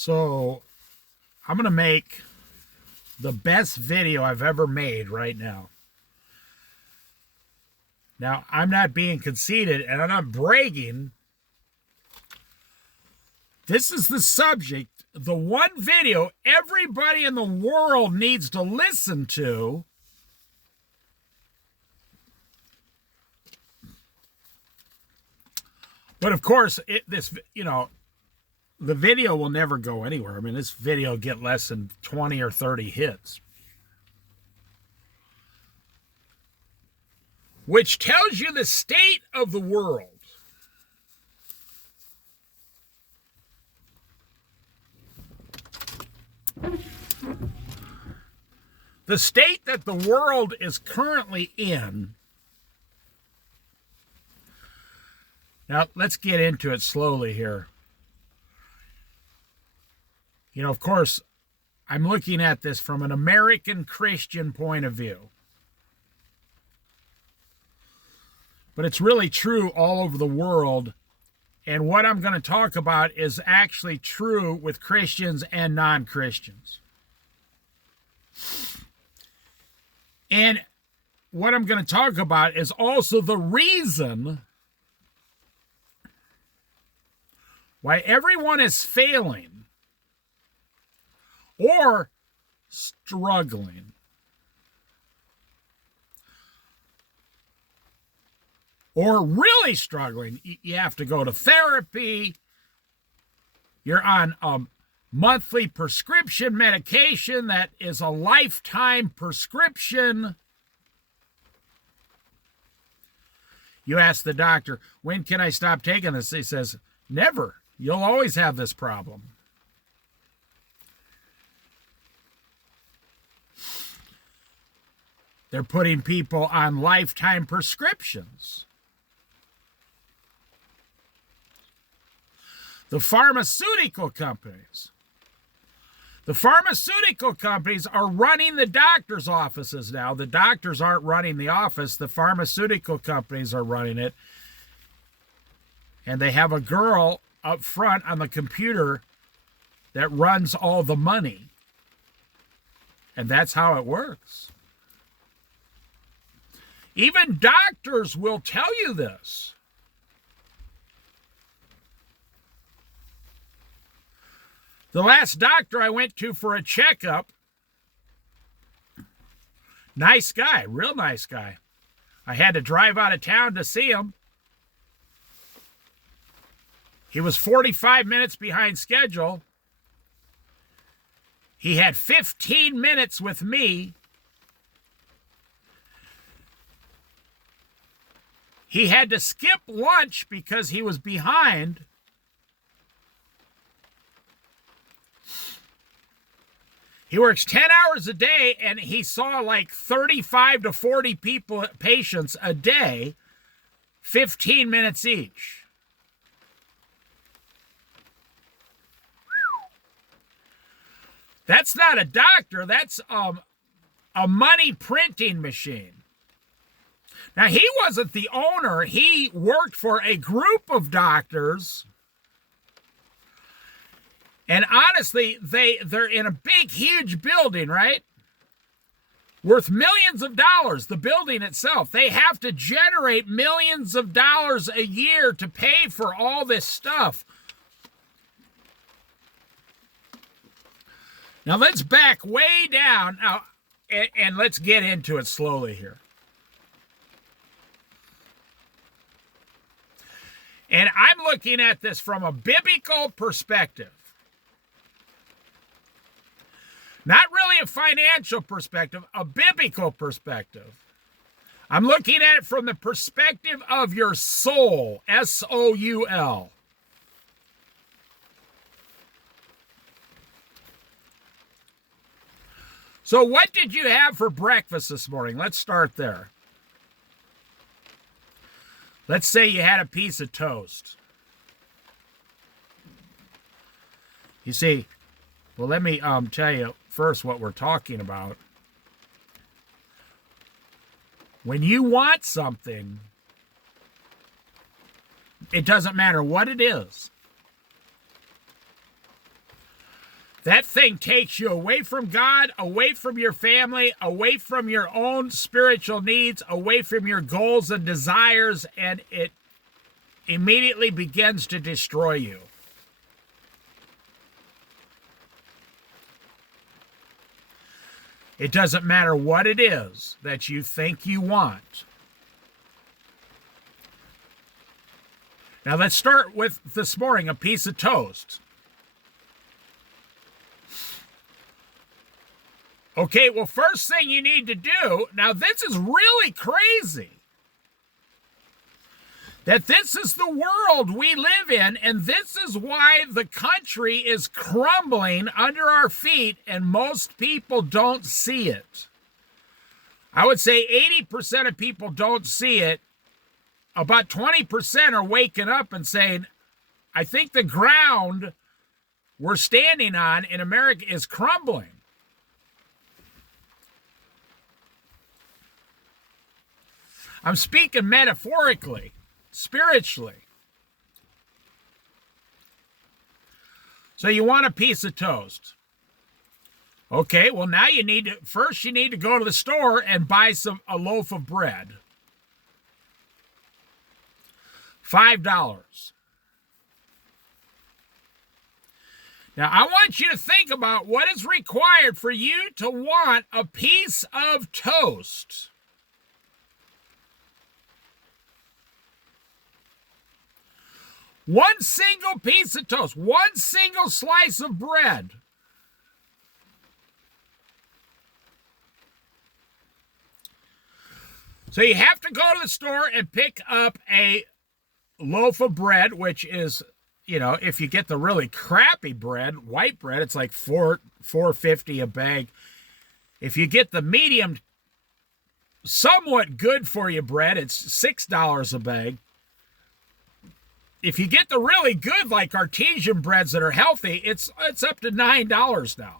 So I'm going to make the best video I've ever made right now. Now, I'm not being conceited and I'm not bragging. This is the subject, the one video everybody in the world needs to listen to. But of course, the video will never go anywhere. I mean, this video will get less than 20 or 30 hits. Which tells you the state of the world. The state that the world is currently in. Now, let's get into it slowly here. You know, of course, I'm looking at this from an American Christian point of view. But it's really true all over the world. And what I'm going to talk about is actually true with Christians and non-Christians. And what I'm going to talk about is also the reason why everyone is failing or struggling. Or really struggling. You have to go to therapy. You're on a monthly prescription medication that is a lifetime prescription. You ask the doctor, when can I stop taking this? He says, never. You'll always have this problem. They're putting people on lifetime prescriptions. The pharmaceutical companies are running the doctor's offices now. The doctors aren't running the office. The pharmaceutical companies are running it. And they have a girl up front on the computer that runs all the money. And that's how it works. Even doctors will tell you this. The last doctor I went to for a checkup, nice guy, real nice guy. I had to drive out of town to see him. He was 45 minutes behind schedule. He had 15 minutes with me. He had to skip lunch because he was behind. He works 10 hours a day, and he saw like 35 to 40 patients a day, 15 minutes each. That's not a doctor. That's a money printing machine. Now, he wasn't the owner. He worked for a group of doctors. And honestly, they're in a big, huge building, right? Worth millions of dollars, the building itself. They have to generate millions of dollars a year to pay for all this stuff. Now, let's back way down now, and let's get into it slowly here. And I'm looking at this from a biblical perspective. Not really a financial perspective, a biblical perspective. I'm looking at it from the perspective of your soul, S-O-U-L. So what did you have for breakfast this morning? Let's start there. Let's say you had a piece of toast. You see, well, let me tell you first what we're talking about. When you want something, it doesn't matter what it is. That thing takes you away from God, away from your family, away from your own spiritual needs, away from your goals and desires, and it immediately begins to destroy you. It doesn't matter what it is that you think you want. Now let's start with this morning, a piece of toast. Okay, well, first thing you need to do, now this is really crazy, that this is the world we live in, and this is why the country is crumbling under our feet, and most people don't see it. I would say 80% of people don't see it. About 20% are waking up and saying, I think the ground we're standing on in America is crumbling. I'm speaking metaphorically, spiritually. So you want a piece of toast. Okay, well now you need to go to the store and buy a loaf of bread. $5. Now I want you to think about what is required for you to want a piece of toast. One single piece of toast, one single slice of bread. So you have to go to the store and pick up a loaf of bread, which is, if you get the really crappy bread, white bread, it's like $4.50 a bag. If you get the medium, somewhat good for you bread, it's $6 a bag. If you get the really good, like artesian breads that are healthy, it's up to $9 now.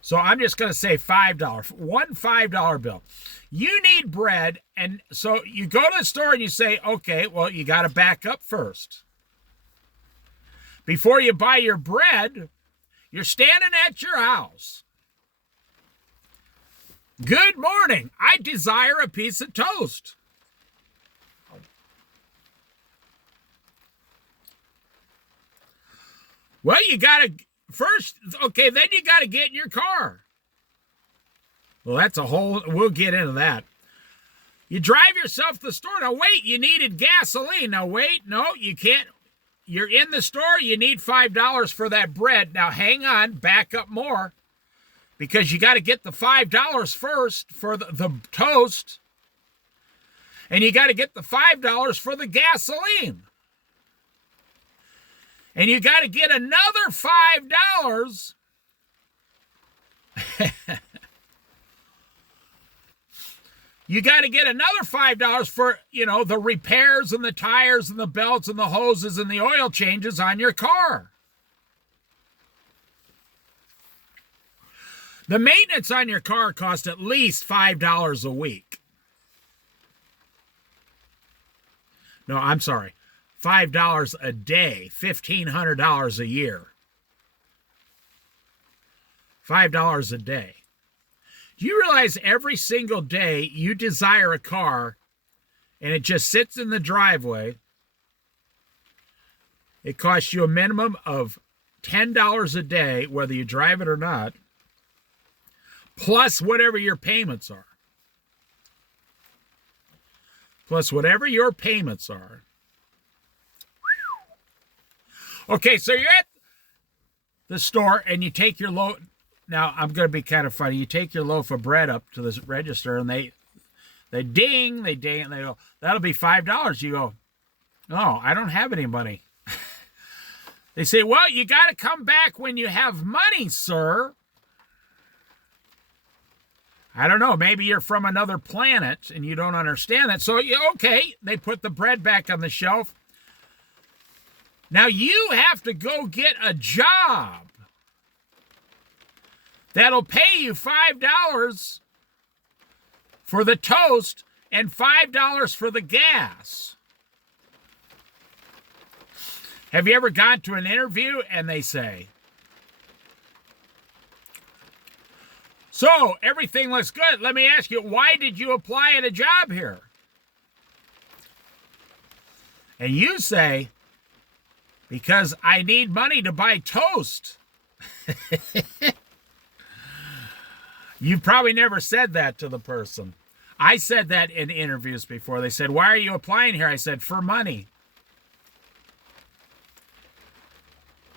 So I'm just going to say $5. One $5 bill. You need bread, and so you go to the store and you say, okay, well, you got to back up first. Before you buy your bread, you're standing at your house. Good morning. I desire a piece of toast. Well, you got to then you got to get in your car. Well, we'll get into that. You drive yourself to the store. Now, wait, you needed gasoline. Now, wait, no, you can't. You're in the store. You need $5 for that bread. Now, hang on, back up more, because you got to get the $5 first for the toast, and you got to get the $5 for the gasoline. And you got to get another $5. You got to get another $5 for, the repairs and the tires and the belts and the hoses and the oil changes on your car. The maintenance on your car costs at least $5 a week. No, I'm sorry. $5 a day, $1,500 a year. $5 a day. Do you realize every single day you desire a car and it just sits in the driveway? It costs you a minimum of $10 a day, whether you drive it or not, plus whatever your payments are. Plus whatever your payments are. Okay, so you're at the store and you take your loaf. Now, I'm going to be kind of funny. You take your loaf of bread up to the register and they ding, and they go, that'll be $5. You go, no, I don't have any money. They say, well, you got to come back when you have money, sir. I don't know. Maybe you're from another planet and you don't understand that. So, okay, they put the bread back on the shelf. Now you have to go get a job that'll pay you $5 for the toast and $5 for the gas. Have you ever gone to an interview and they say, So everything looks good. Let me ask you, why did you apply at a job here? And you say, because I need money to buy toast. You've probably never said that to the person. I said that in interviews before. They said, why are you applying here? I said, for money.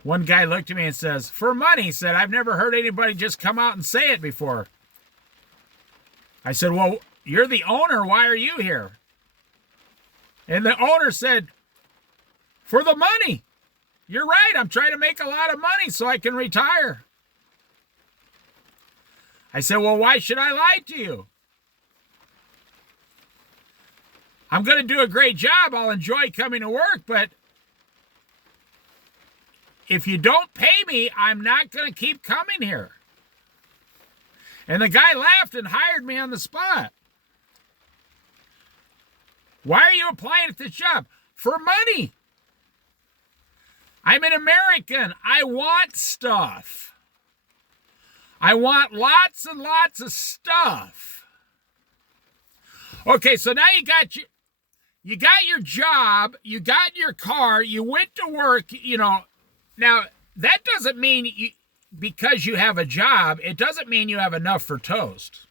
One guy looked at me and says, for money. He said, I've never heard anybody just come out and say it before. I said, well, you're the owner. Why are you here? And the owner said, for the money. You're right. I'm trying to make a lot of money so I can retire. I said, well, why should I lie to you? I'm going to do a great job. I'll enjoy coming to work, but if you don't pay me, I'm not going to keep coming here. And the guy laughed and hired me on the spot. Why are you applying at this job? For money. I'm an American. I want stuff. I want lots and lots of stuff. Okay, so now you got your job, you got your car, you went to work, Now, that doesn't mean because you have a job, it doesn't mean you have enough for toast.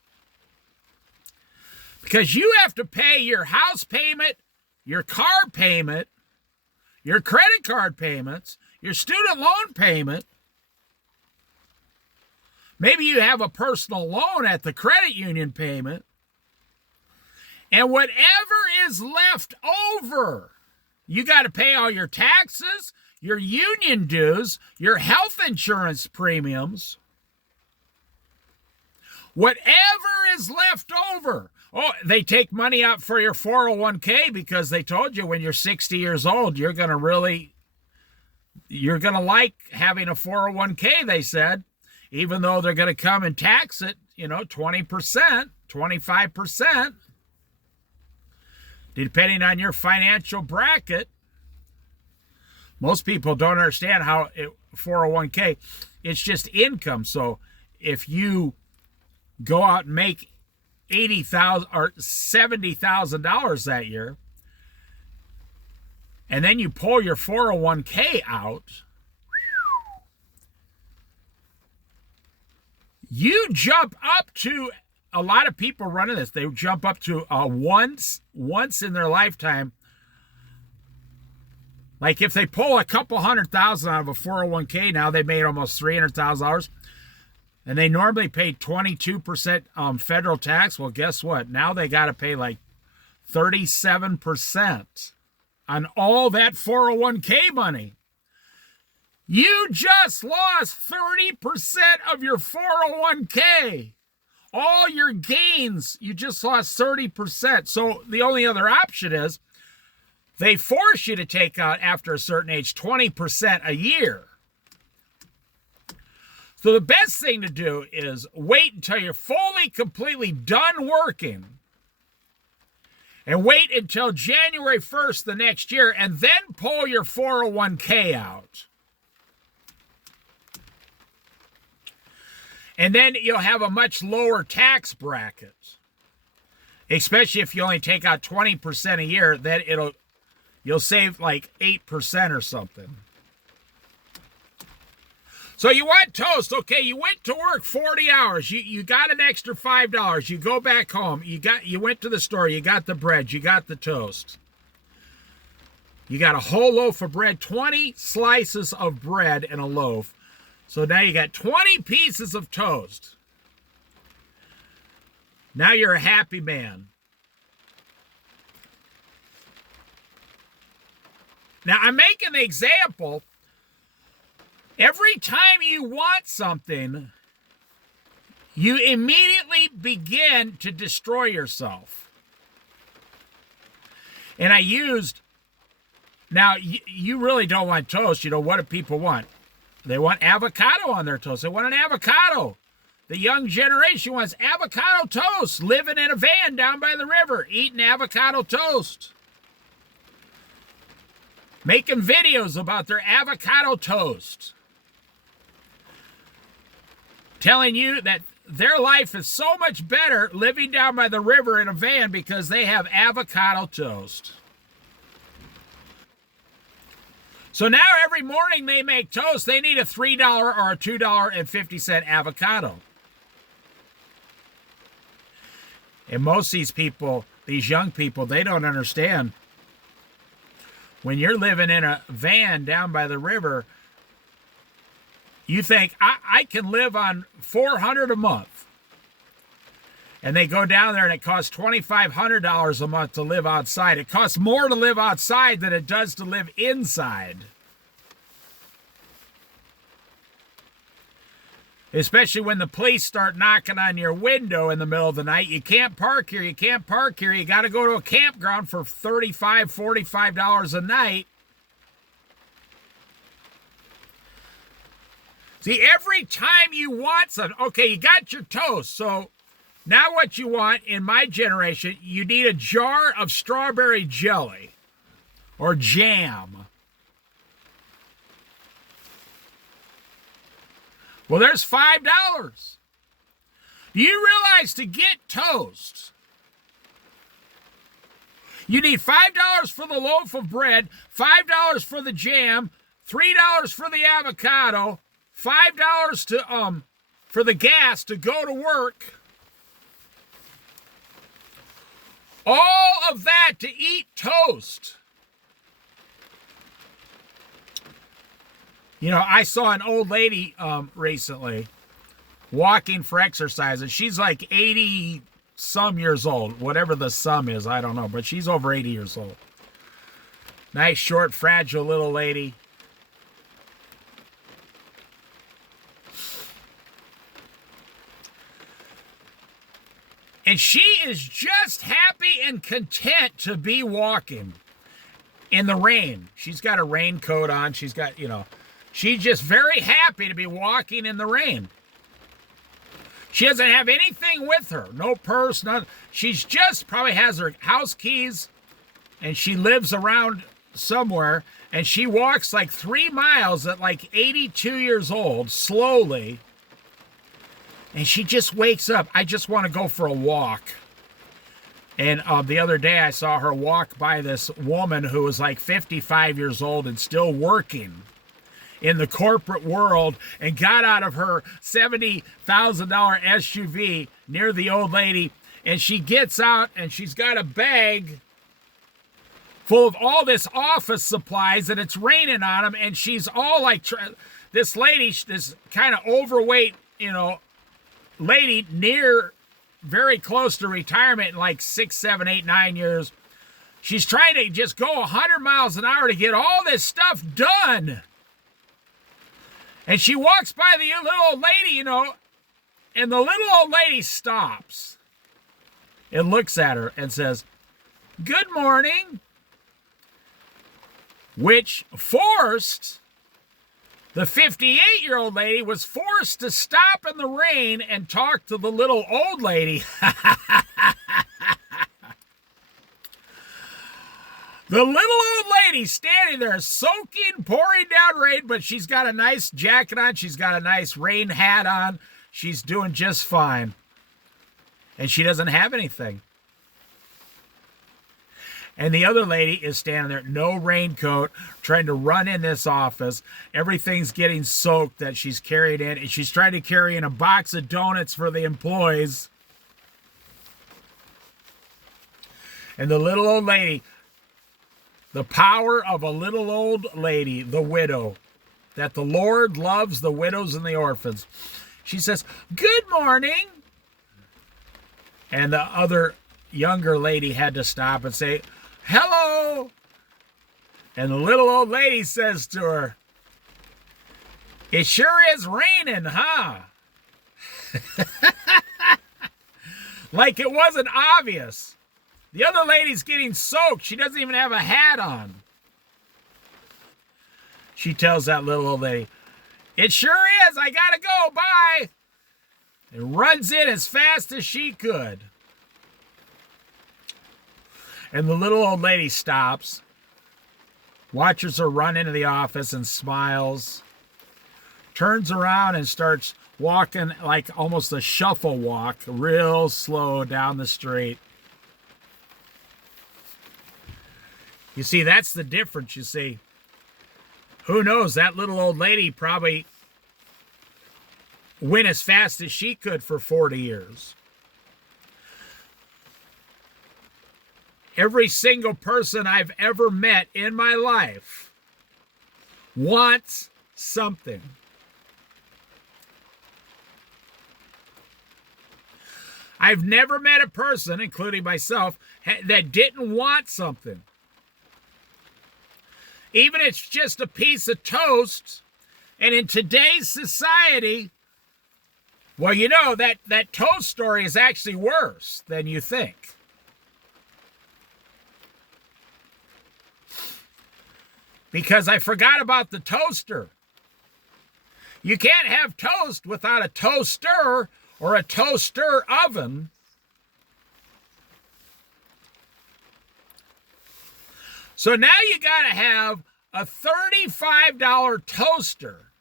Because you have to pay your house payment, your car payment, your credit card payments, your student loan payment. Maybe you have a personal loan at the credit union payment. And whatever is left over, you got to pay all your taxes, your union dues, your health insurance premiums. Whatever is left over. Oh, they take money out for your 401k because they told you when you're 60 years old, you're going to like having a 401k, they said. Even though they're going to come and tax it, 20%, 25%, depending on your financial bracket. Most people don't understand how 401k, it's just income. So if you go out and make $80,000 or $70,000 that year, and then you pull your 401k out, you jump up to, a lot of people running this, they jump up to once in their lifetime. Like if they pull a couple $100,000 out of a 401k, now they made almost $300,000, and they normally pay 22% federal tax. Well, guess what? Now they got to pay like 37% on all that 401k money. You just lost 30% of your 401k. All your gains, you just lost 30%. So the only other option is they force you to take out, after a certain age, 20% a year. So the best thing to do is wait until you're fully, completely done working, and wait until January 1st the next year, and then pull your 401k out. And then you'll have a much lower tax bracket. Especially if you only take out 20% a year, then you'll save like 8% or something. So you want toast, okay, you went to work 40 hours, you got an extra $5, you go back home, you went to the store, you got the bread, you got the toast. You got a whole loaf of bread, 20 slices of bread in a loaf. So now you got 20 pieces of toast. Now you're a happy man. Now I'm making the example. Every time you want something, you immediately begin to destroy yourself. And I used, now you really don't want toast. What do people want? They want avocado on their toast. They want an avocado. The young generation wants avocado toast, living in a van down by the river, eating avocado toast. Making videos about their avocado toast. Telling you that their life is so much better living down by the river in a van because they have avocado toast. So now every morning they make toast, they need a $3 or a $2.50 avocado. And most of these people, these young people, they don't understand. When you're living in a van down by the river, you think, I can live on $400 a month. And they go down there and it costs $2,500 a month to live outside. It costs more to live outside than it does to live inside. Especially when the police start knocking on your window in the middle of the night. You can't park here. You can't park here. You got to go to a campground for $35, $45 a night. See, every time you want something, okay, you got your toast. So now what you want in my generation, you need a jar of strawberry jelly or jam. Well, there's $5. Do you realize to get toast, you need $5 for the loaf of bread, $5 for the jam, $3 for the avocado, $5 to for the gas to go to work. All of that to eat toast. You know, I saw an old lady recently walking for exercise, and she's like 80-some years old. Whatever the sum is, I don't know, but she's over 80 years old. Nice, short, fragile little lady. And she is just happy and content to be walking in the rain. She's got a raincoat on. She's got, you know, she's just very happy to be walking in the rain. She doesn't have anything with her. No purse, none. She's just probably has her house keys, and she lives around somewhere, and she walks like 3 miles at like 82 years old, slowly. And she just wakes up. I just want to go for a walk. And the other day I saw her walk by this woman who was like 55 years old and still working in the corporate world, and got out of her $70,000 SUV near the old lady. And she gets out and she's got a bag full of all this office supplies, and it's raining on them. And she's all like, this lady, this kind of overweight, you know, lady very close to retirement in like 6, 7, 8, 9 years. She's trying to just go 100 miles an hour to get all this stuff done. And she walks by the little old lady, you know, and the little old lady stops and looks at her and says, "Good morning," which forced the 58-year-old lady was forced to stop in the rain and talk to the little old lady. The little old lady standing there soaking, pouring down rain, but she's got a nice jacket on. She's got a nice rain hat on. She's doing just fine. And she doesn't have anything. And the other lady is standing there, no raincoat, trying to run in this office. Everything's getting soaked that she's carried in. And she's trying to carry in a box of donuts for the employees. And the little old lady, the power of a little old lady, the widow, that the Lord loves the widows and the orphans. She says, "Good morning." And the other younger lady had to stop and say, "Hello." And the little old lady says to her, "It sure is raining, huh?" Like it wasn't obvious. The other lady's getting soaked. She doesn't even have a hat on. She tells that little old lady, "It sure is. I gotta go. Bye." And runs in as fast as she could. And the little old lady stops, watches her run into the office and smiles, turns around and starts walking like almost a shuffle walk, real slow down the street. You see, that's the difference, you see. Who knows, that little old lady probably went as fast as she could for 40 years. Every single person I've ever met in my life wants something. I've never met a person, including myself, that didn't want something. Even if it's just a piece of toast. And in today's society, well, you know, that toast story is actually worse than you think. Because I forgot about the toaster. You can't have toast without a toaster or a toaster oven. So now you got to have a $35 toaster.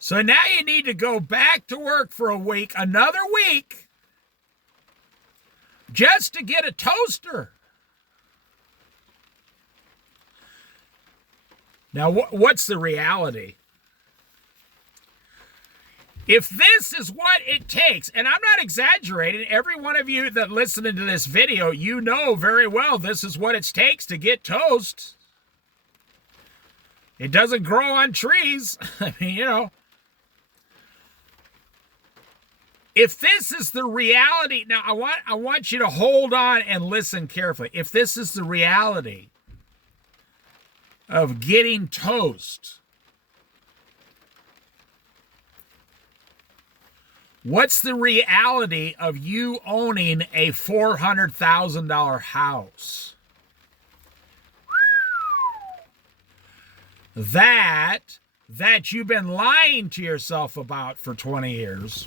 So now you need to go back to work for a week, another week, just to get a toaster. Now, what's the reality? If this is what it takes, and I'm not exaggerating, every one of you that listening to this video, you know very well this is what it takes to get toast. It doesn't grow on trees. I mean, you know. If this is the reality, now I want you to hold on and listen carefully. If this is the reality of getting toast, what's the reality of you owning a $400,000 house? That you've been lying to yourself about for 20 years.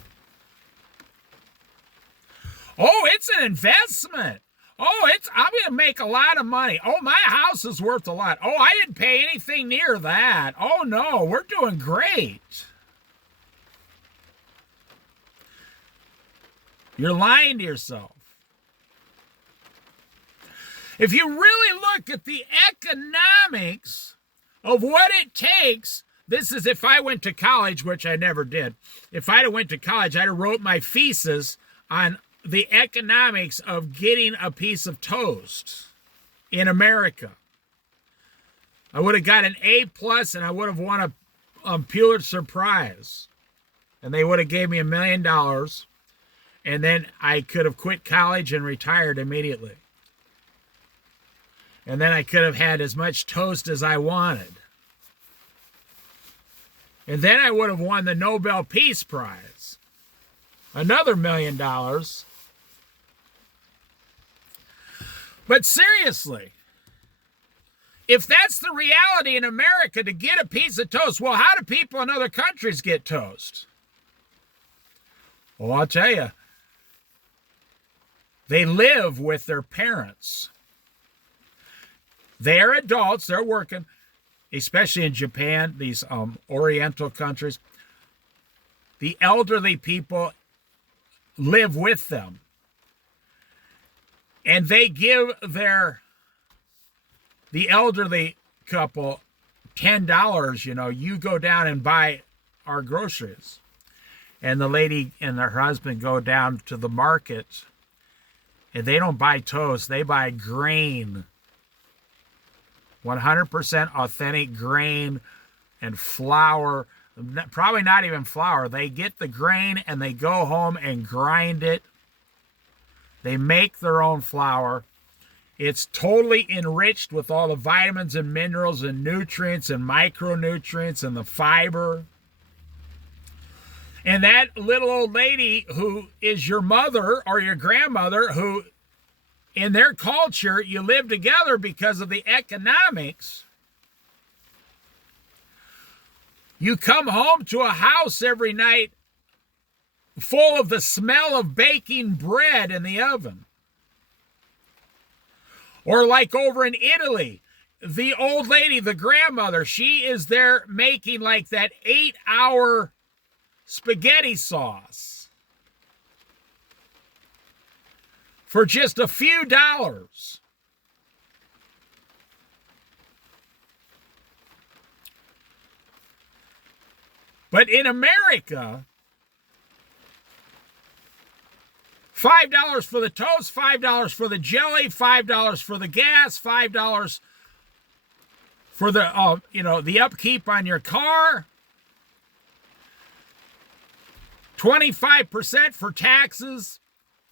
Oh, it's an investment. Oh, I'm going to make a lot of money. Oh, my house is worth a lot. Oh, I didn't pay anything near that. Oh, no, we're doing great. You're lying to yourself. If you really look at the economics of what it takes, this is if I went to college, which I never did. If I'd have went to college, I'd have wrote my thesis on the economics of getting a piece of toast in America. I would have got an A+ and I would have won a Pulitzer Prize. And they would have gave me $1 million. And then I could have quit college and retired immediately. And then I could have had as much toast as I wanted. And then I would have won the Nobel Peace Prize. Another $1 million. But seriously, if that's the reality in America to get a piece of toast, well, how do people in other countries get toast? Well, I'll tell you, they live with their parents. They're adults, they're working, especially in Japan, these Oriental countries. The elderly people live with them. And they give the elderly couple $10, you know, you go down and buy our groceries. And the lady and her husband go down to the market, and they don't buy toast, they buy grain. 100% authentic grain and flour. Probably not even flour. They get the grain and they go home and grind it. They make their own flour. It's totally enriched with all the vitamins and minerals and nutrients and micronutrients and the fiber. And that little old lady who is your mother or your grandmother, who in their culture you live together because of the economics, you come home to a house every night full of the smell of baking bread in the oven. Or like over in Italy, the old lady, the grandmother, she is there making like that 8-hour spaghetti sauce for just a few dollars. But in America, $5 for the toast, $5 for the jelly, $5 for the gas, $5 for the the upkeep on your car, 25% for taxes,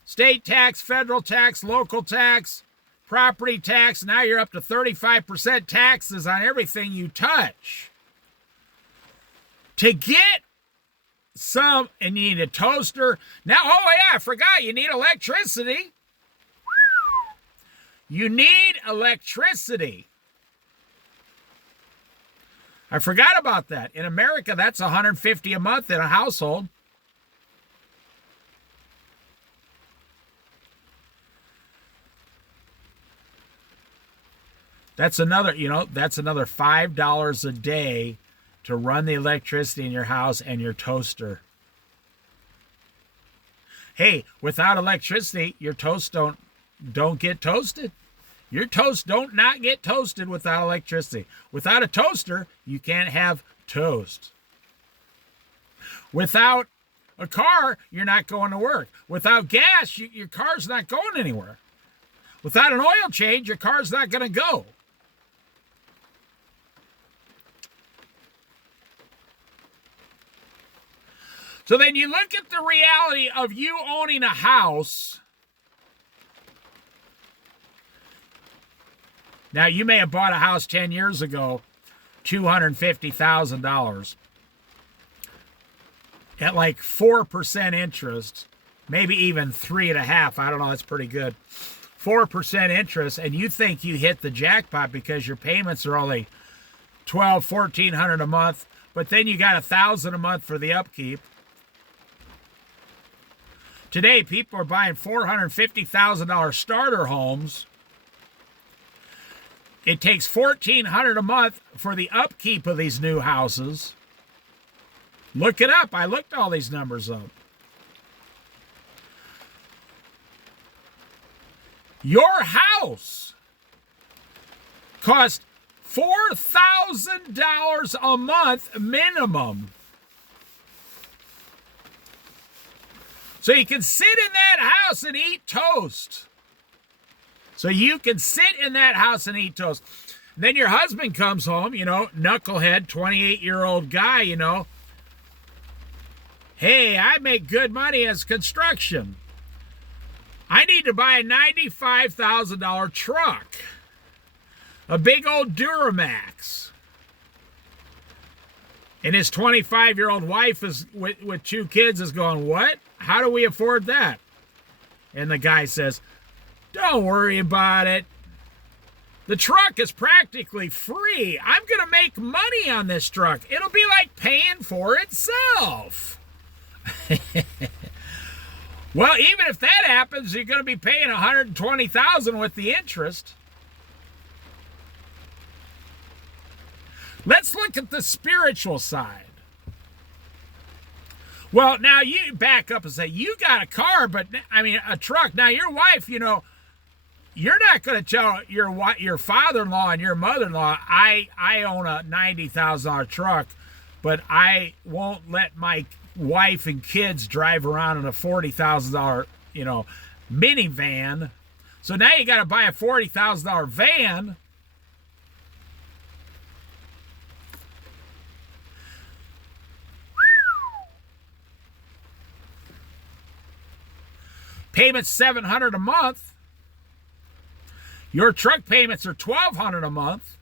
state tax, federal tax, local tax, property tax. Now you're up to 35% taxes on everything you touch. To get some, and you need a toaster. Now, oh yeah, I forgot, you need electricity. You need electricity. I forgot about that. In America, that's $150 a month in a household. That's another, that's another $5 a day to run the electricity in your house and your toaster. Hey, without electricity, your toast don't get toasted. Your toast don't not get toasted without electricity. Without a toaster, you can't have toast. Without a car, you're not going to work. Without gas, your car's not going anywhere. Without an oil change, your car's not going to go. So then you look at the reality of you owning a house. Now, you may have bought a house 10 years ago, $250,000 at like 4% interest, maybe even 3.5%. I don't know, that's pretty good. 4% interest, and you think you hit the jackpot because your payments are only $1,200-1,400 a month, but then you got $1,000 a month for the upkeep. Today, people are buying $450,000 starter homes. It takes $1,400 a month for the upkeep of these new houses. Look it up. I looked all these numbers up. Your house costs $4,000 a month minimum. So you can sit in that house and eat toast. So you can sit in that house and eat toast. And then your husband comes home, knucklehead, 28-year-old guy, Hey, I make good money as construction. I need to buy a $95,000 truck. A big old Duramax. And his 25-year-old wife is with 2 kids is going, what? How do we afford that? And the guy says, don't worry about it. The truck is practically free. I'm going to make money on this truck. It'll be like paying for itself. Well, even if that happens, you're going to be paying $120,000 with the interest. Let's look at the spiritual side. Well, now you back up and say, you got a car, a truck. Now, your wife, you're not going to tell your father-in-law and your mother-in-law, I own a $90,000 truck, but I won't let my wife and kids drive around in a $40,000, minivan. So now you got to buy a $40,000 van. Payments $700 a month. Your truck payments are $1,200 a month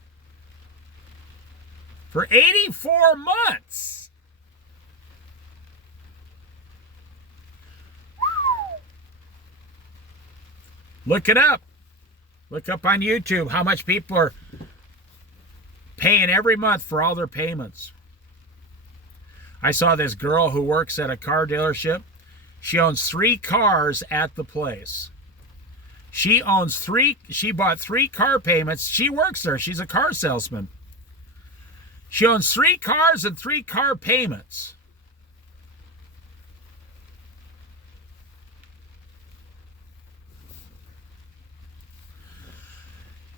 for 84 months. Look it up. Look up on YouTube how much people are paying every month for all their payments. I saw this girl who works at a car dealership. She owns 3 cars at the place. She bought 3 car payments. She works there. She's a car salesman. She owns 3 cars and 3 car payments.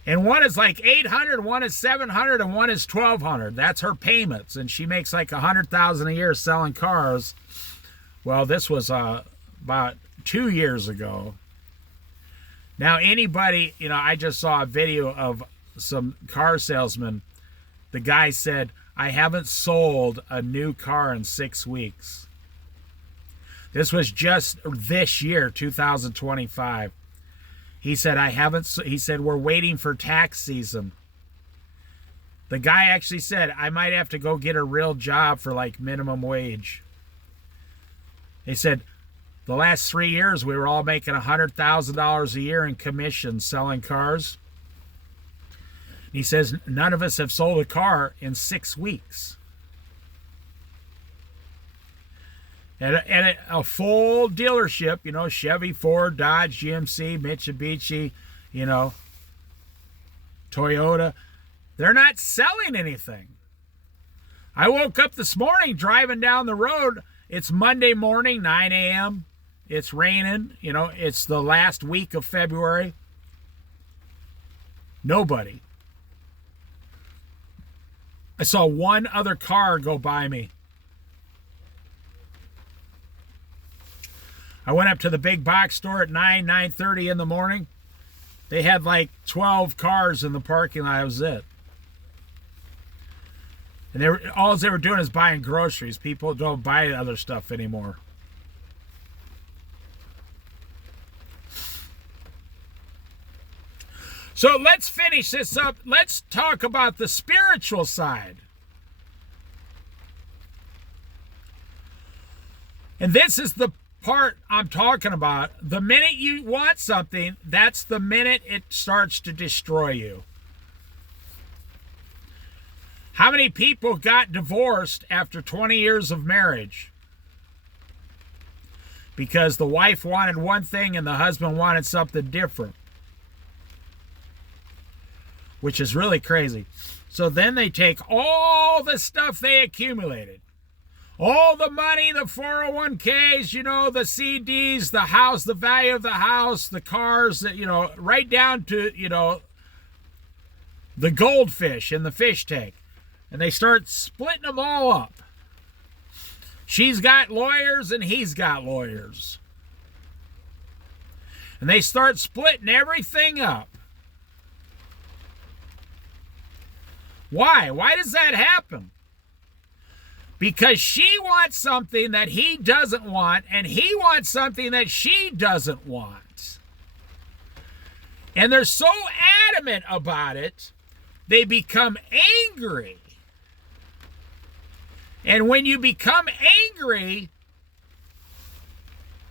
And one is like $800, one is $700, and one is $1,200. That's her payments, and she makes like $100,000 a year selling cars. Well, this was about 2 years ago. Now, anybody, I just saw a video of some car salesman. The guy said, "I haven't sold a new car in 6 weeks." This was just this year, 2025. He said, he said, "We're waiting for tax season." The guy actually said, "I might have to go get a real job for like minimum wage." He said, "The last 3 years, we were all making $100,000 a year in commissions selling cars." He says, "None of us have sold a car in 6 weeks." At a full dealership, Chevy, Ford, Dodge, GMC, Mitsubishi, Toyota, they're not selling anything. I woke up this morning driving down the road. It's Monday morning, 9 a.m. It's raining. It's the last week of February. Nobody. I saw one other car go by me. I went up to the big box store at 9:30 in the morning. They had like 12 cars in the parking lot. That was it. And all they were doing is buying groceries. People don't buy other stuff anymore. So let's finish this up. Let's talk about the spiritual side. And this is the part I'm talking about. The minute you want something, that's the minute it starts to destroy you. How many people got divorced after 20 years of marriage? Because the wife wanted one thing and the husband wanted something different. Which is really crazy. So then they take all the stuff they accumulated. All the money, the 401ks, the CDs, the house, the value of the house, the cars, right down to, the goldfish in the fish tank. And they start splitting them all up. She's got lawyers and he's got lawyers. And they start splitting everything up. Why? Why does that happen? Because she wants something that he doesn't want, and he wants something that she doesn't want. And they're so adamant about it, they become angry. And when you become angry,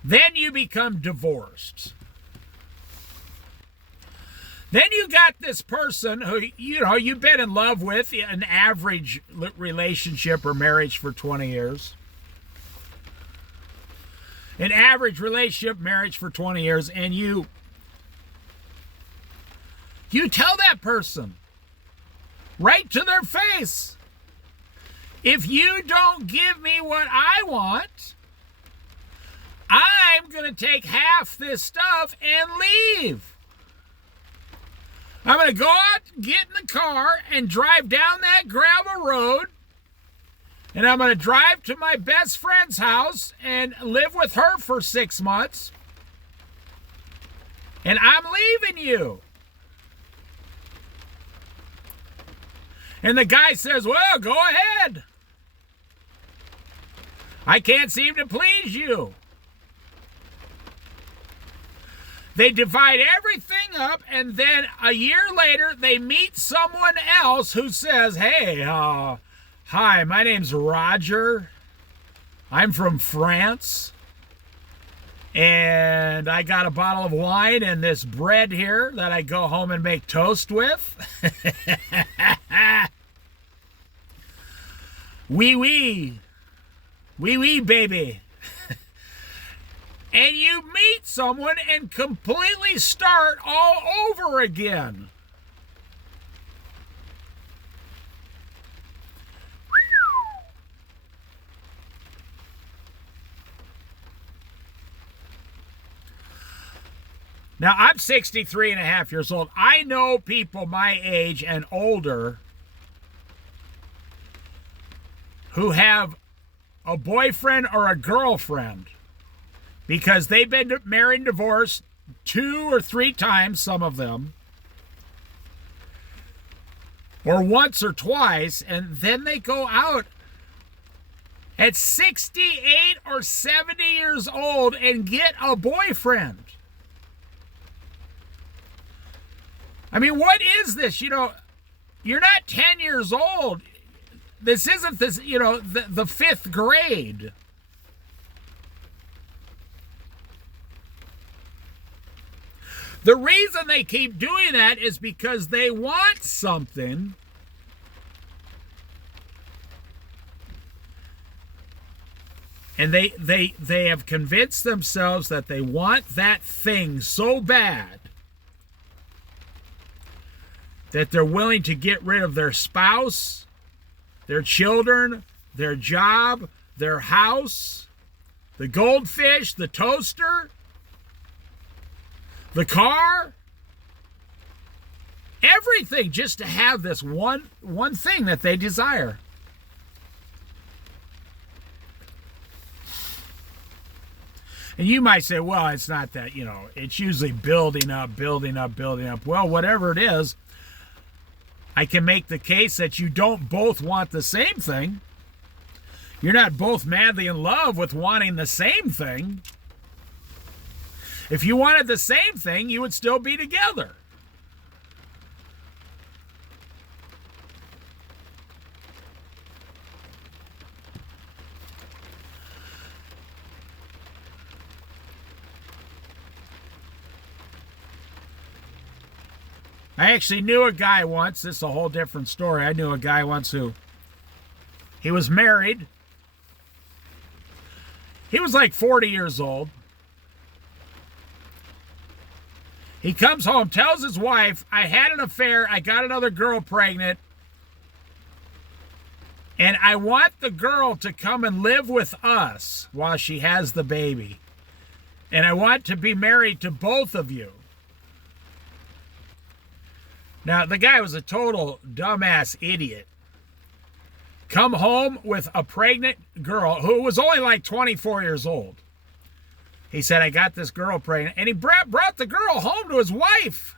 then you become divorced. Then you got this person who, you've been in love with, an average relationship or marriage for 20 years. An average relationship, marriage for 20 years, and you tell that person right to their face, if you don't give me what I want, I'm going to take half this stuff and leave. I'm going to go out, get in the car, and drive down that gravel road. And I'm going to drive to my best friend's house and live with her for 6 months. And I'm leaving you. And the guy says, well, go ahead. I can't seem to please you. They divide everything up, and then a year later, they meet someone else who says, hey, hi, my name's Roger. I'm from France. And I got a bottle of wine and this bread here that I go home and make toast with. Oui, oui. Oui, oui, baby. and you meet someone and completely start all over again. Now, I'm 63 and a half years old. I know people my age and older who have a boyfriend or a girlfriend because they've been married and divorced 2 or 3 times, some of them, or once or twice, and then they go out at 68 or 70 years old and get a boyfriend. I mean, what is this? You know, you're not 10 years old. This isn't this, you know, the 5th grade. The reason they keep doing that is because they want something. And they have convinced themselves that they want that thing so bad that they're willing to get rid of their spouse, their children, their job, their house, the goldfish, the toaster, the car, everything, just to have this one thing that they desire. And you might say, well, it's not that, you know, it's usually building up, building up, building up. Well, whatever it is, I can make the case that you don't both want the same thing. You're not both madly in love with wanting the same thing. If you wanted the same thing, you would still be together. I actually knew a guy once. This is a whole different story. I knew a guy once who, he was married. He was like 40 years old. He comes home, tells his wife, I had an affair, I got another girl pregnant, and I want the girl to come and live with us while she has the baby. And I want to be married to both of you. Now, the guy was a total dumbass idiot. Come home with a pregnant girl who was only like 24 years old. He said, I got this girl pregnant. And he brought the girl home to his wife.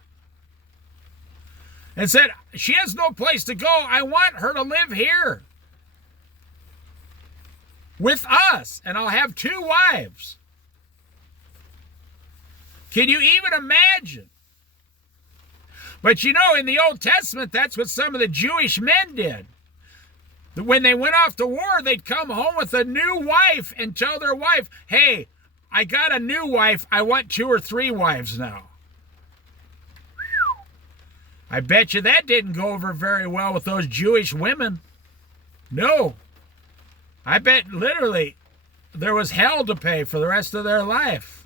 And said, she has no place to go. I want her to live here with us. And I'll have 2 wives. Can you even imagine? But you know, in the Old Testament, that's what some of the Jewish men did. When they went off to war, they'd come home with a new wife and tell their wife, hey, I got a new wife. I want 2 or 3 wives now. I bet you that didn't go over very well with those Jewish women. No. I bet literally there was hell to pay for the rest of their life.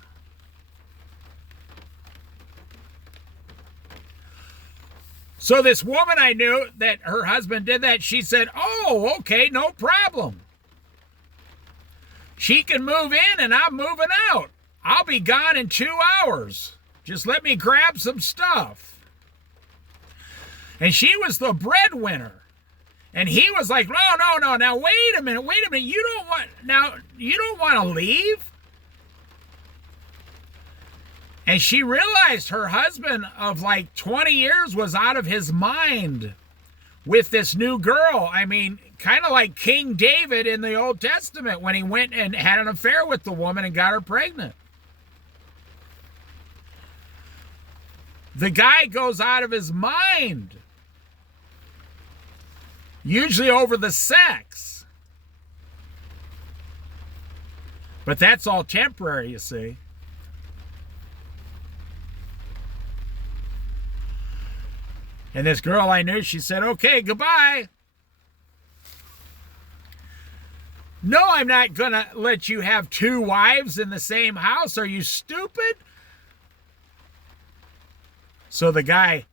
So this woman I knew that her husband did that, she said, oh, okay, no problem. She can move in and I'm moving out. I'll be gone in 2 hours. Just let me grab some stuff. And she was the breadwinner. And he was like, no. Now, wait a minute. You don't want to leave? And she realized her husband of like 20 years was out of his mind with this new girl. I mean, kind of like King David in the Old Testament when he went and had an affair with the woman and got her pregnant. The guy goes out of his mind, usually over the sex. But that's all temporary, you see. And this girl I knew, she said, okay, goodbye. No, I'm not going to let you have two wives in the same house. Are you stupid? So the guy,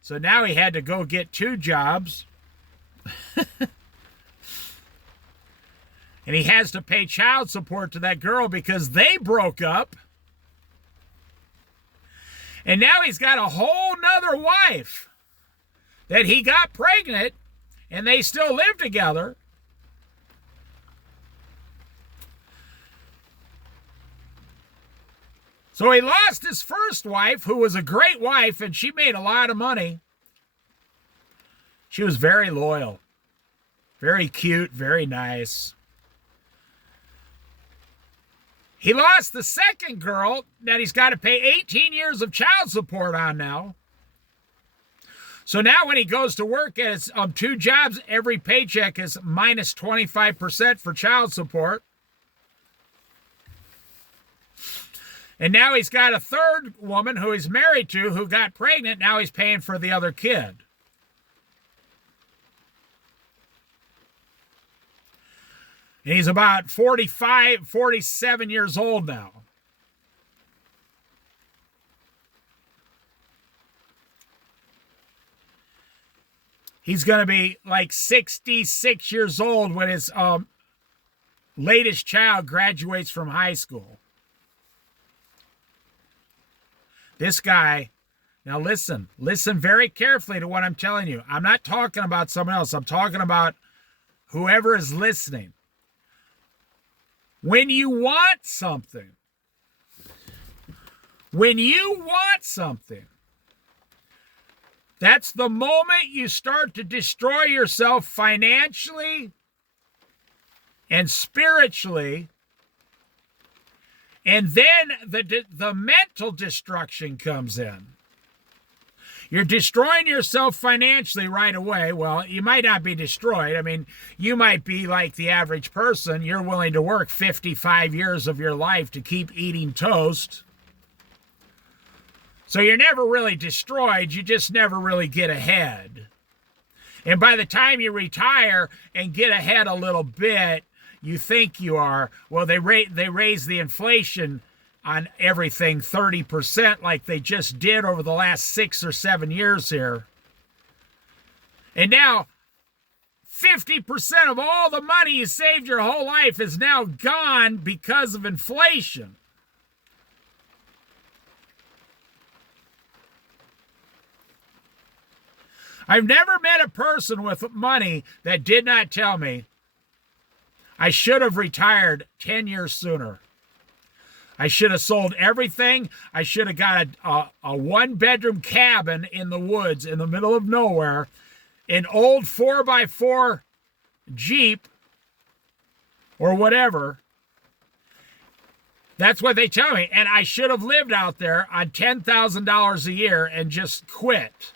so now he had to go get two jobs. And he has to pay child support to that girl because they broke up. And now he's got a whole nother wife that he got pregnant and they still live together. So he lost his first wife, who was a great wife, and she made a lot of money. She was very loyal, very cute, very nice. He lost the second girl that he's got to pay 18 years of child support on now. So now when he goes to work at his two jobs, every paycheck is minus 25% for child support. And now he's got a third woman who he's married to who got pregnant. Now he's paying for the other kid. And he's about 45, 47 years old now. He's going to be like 66 years old when his latest child graduates from high school. This guy, now listen very carefully to what I'm telling you. I'm not talking about someone else. I'm talking about whoever is listening. When you want something, that's the moment you start to destroy yourself financially and spiritually. And then the mental destruction comes in. You're destroying yourself financially right away. Well, you might not be destroyed. I mean, you might be like the average person. You're willing to work 55 years of your life to keep eating toast. So you're never really destroyed. You just never really get ahead. And by the time you retire and get ahead a little bit, you think you are. Well, they raise the inflation on everything 30% like they just did over the last 6 or 7 years here. And now 50% of all the money you saved your whole life is now gone because of inflation. I've never met a person with money that did not tell me, I should have retired 10 years sooner. I should have sold everything. I should have got a one-bedroom cabin in the woods in the middle of nowhere, an old 4x4 Jeep or whatever. That's what they tell me. And I should have lived out there on $10,000 a year and just quit.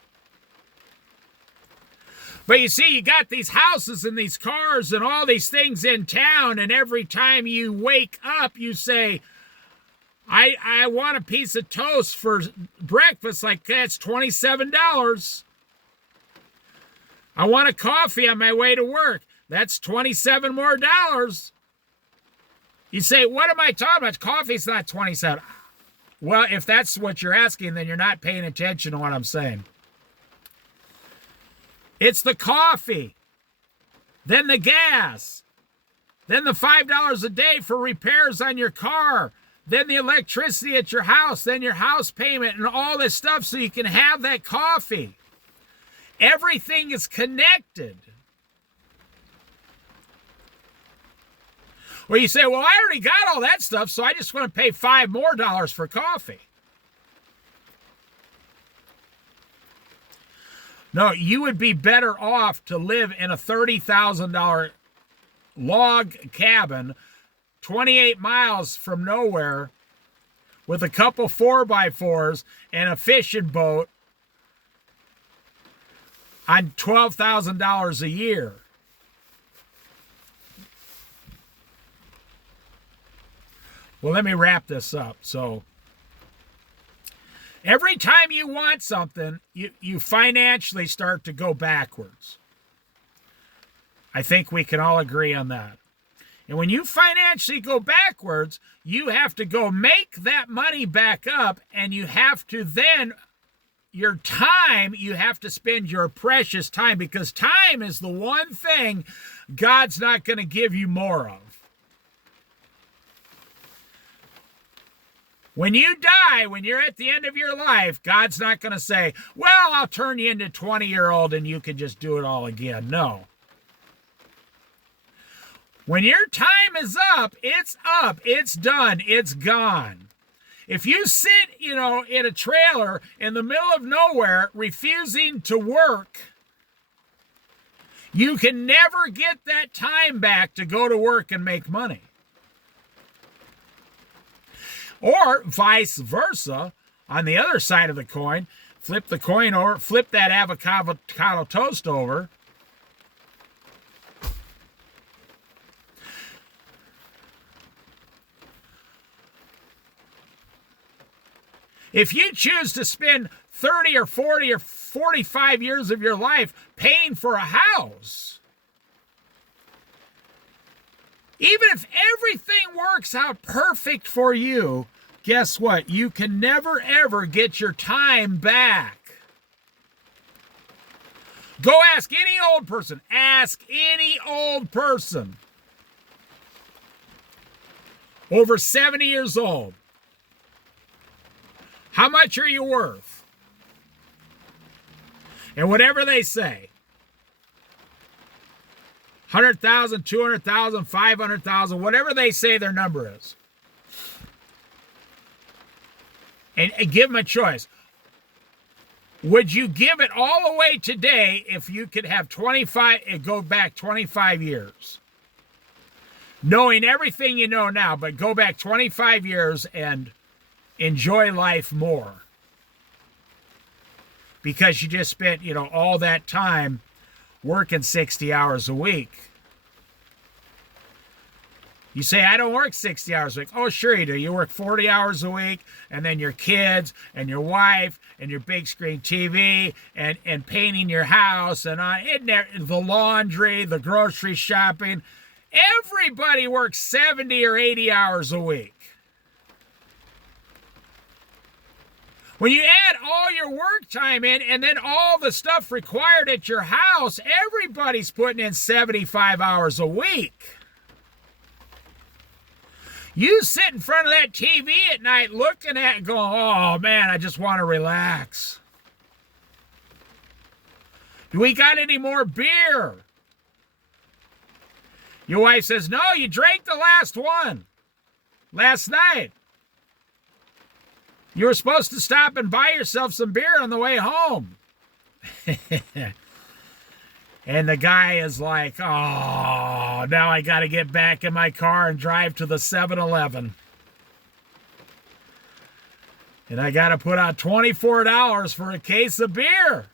But you see, you got these houses and these cars and all these things in town, and every time you wake up, you say, I want a piece of toast for breakfast. Like, that's $27. I want a coffee on my way to work. That's $27 more. You say, what am I talking about? Coffee's not $27. Well, if that's what you're asking, then you're not paying attention to what I'm saying. It's the coffee, then the gas, then the $5 a day for repairs on your car, then the electricity at your house, then your house payment and all this stuff so you can have that coffee. Everything is connected. Well, you say, well, I already got all that stuff, so I just want to pay $5 more for coffee. No, you would be better off to live in a $30,000 log cabin 28 miles from nowhere with a couple 4x4s and a fishing boat on $12,000 a year. Well, let me wrap this up. So, every time you want something, you financially start to go backwards. I think we can all agree on that. And when you financially go backwards, you have to go make that money back up, and you have to then, your time, you have to spend your precious time, because time is the one thing God's not going to give you more of. When you die, when you're at the end of your life, God's not going to say, well, I'll turn you into a 20-year-old and you can just do it all again. No. When your time is up, it's done, it's gone. If you sit, in a trailer in the middle of nowhere refusing to work, you can never get that time back to go to work and make money. Or vice versa, on the other side of the coin, flip the coin over, flip that avocado toast over. If you choose to spend 30 or 40 or 45 years of your life paying for a house, even if everything works out perfect for you, guess what? You can never, ever get your time back. Go ask any old person. Ask any old person over 70 years old. How much are you worth? And whatever they say, 100,000, 200,000, 500,000, whatever they say their number is. And give them a choice. Would you give it all away today if you could have go back 25 years? Knowing everything you know now, but go back 25 years and enjoy life more. Because you just spent, all that time working 60 hours a week. You say, I don't work 60 hours a week. Oh, sure you do. You work 40 hours a week, and then your kids and your wife and your big screen TV and painting your house and the laundry, the grocery shopping. Everybody works 70 or 80 hours a week. When you add all your work time in and then all the stuff required at your house, everybody's putting in 75 hours a week. You sit in front of that TV at night looking at it going, oh man, I just want to relax. Do we got any more beer? Your wife says, no, you drank the last one last night. You were supposed to stop and buy yourself some beer on the way home. And the guy is like, oh, now I got to get back in my car and drive to the 7-Eleven. And I got to put out $24 for a case of beer.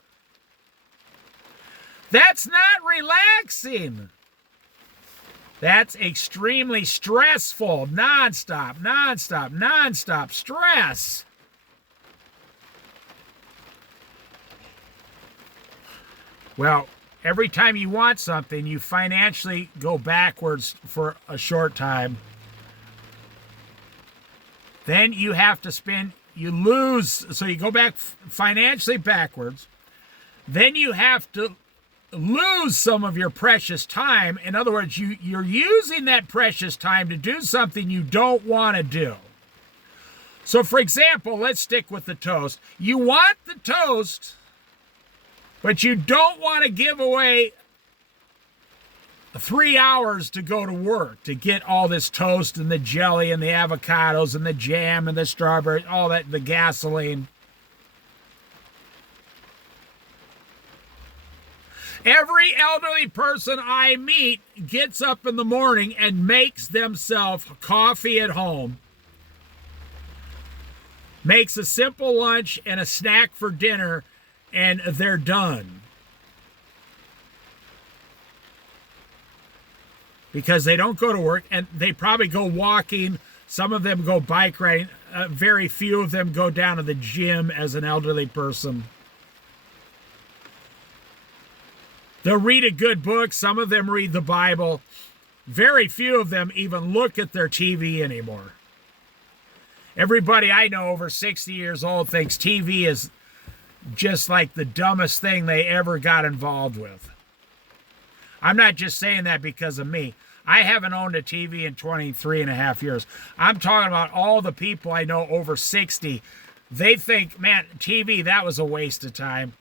That's not relaxing. That's extremely stressful. Nonstop stress. Well, every time you want something, you financially go backwards for a short time. Then you have to you lose, so you go back financially backwards. Then you have to lose some of your precious time. In other words, you're using that precious time to do something you don't want to do. So, for example, let's stick with the toast. You want the toast, but you don't want to give away 3 hours to go to work to get all this toast and the jelly and the avocados and the jam and the strawberry, all that, the gasoline. Every elderly person I meet gets up in the morning and makes themselves coffee at home, makes a simple lunch and a snack for dinner, and they're done. Because they don't go to work, and they probably go walking. Some of them go bike riding. Very few of them go down to the gym as an elderly person. They'll read a good book. Some of them read the Bible. Very few of them even look at their TV anymore. Everybody I know over 60 years old thinks TV is just like the dumbest thing they ever got involved with. I'm not just saying that because of me. I haven't owned a TV in 23 and a half years. I'm talking about all the people I know over 60. They think, man, TV, that was a waste of time.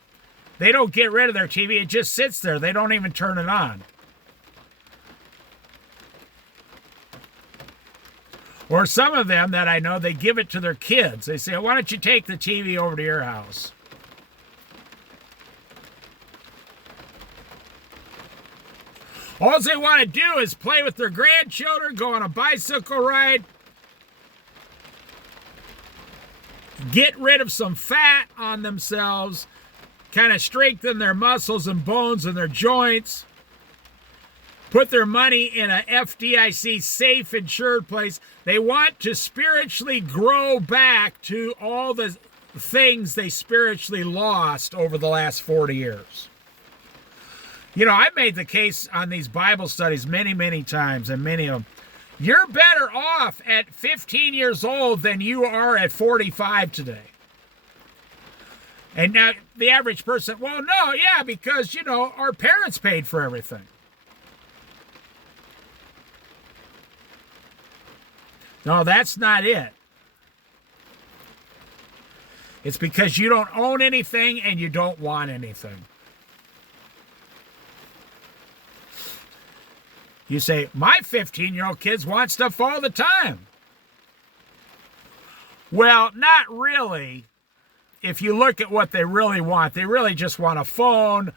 They don't get rid of their TV. It just sits there. They don't even turn it on. Or some of them that I know, they give it to their kids. They say, why don't you take the TV over to your house? All they want to do is play with their grandchildren, go on a bicycle ride, get rid of some fat on themselves, kind of strengthen their muscles and bones and their joints, put their money in a FDIC safe insured place. They want to spiritually grow back to all the things they spiritually lost over the last 40 years. You know, I've made the case on these Bible studies many, many times, and many of them. You're better off at 15 years old than you are at 45 today. And now the average person, well, no, yeah, because, you know, our parents paid for everything. No, that's not it. It's because you don't own anything and you don't want anything. You say, my 15-year-old kids want stuff all the time. Well, not really. If you look at what they really want, they really just want a phone,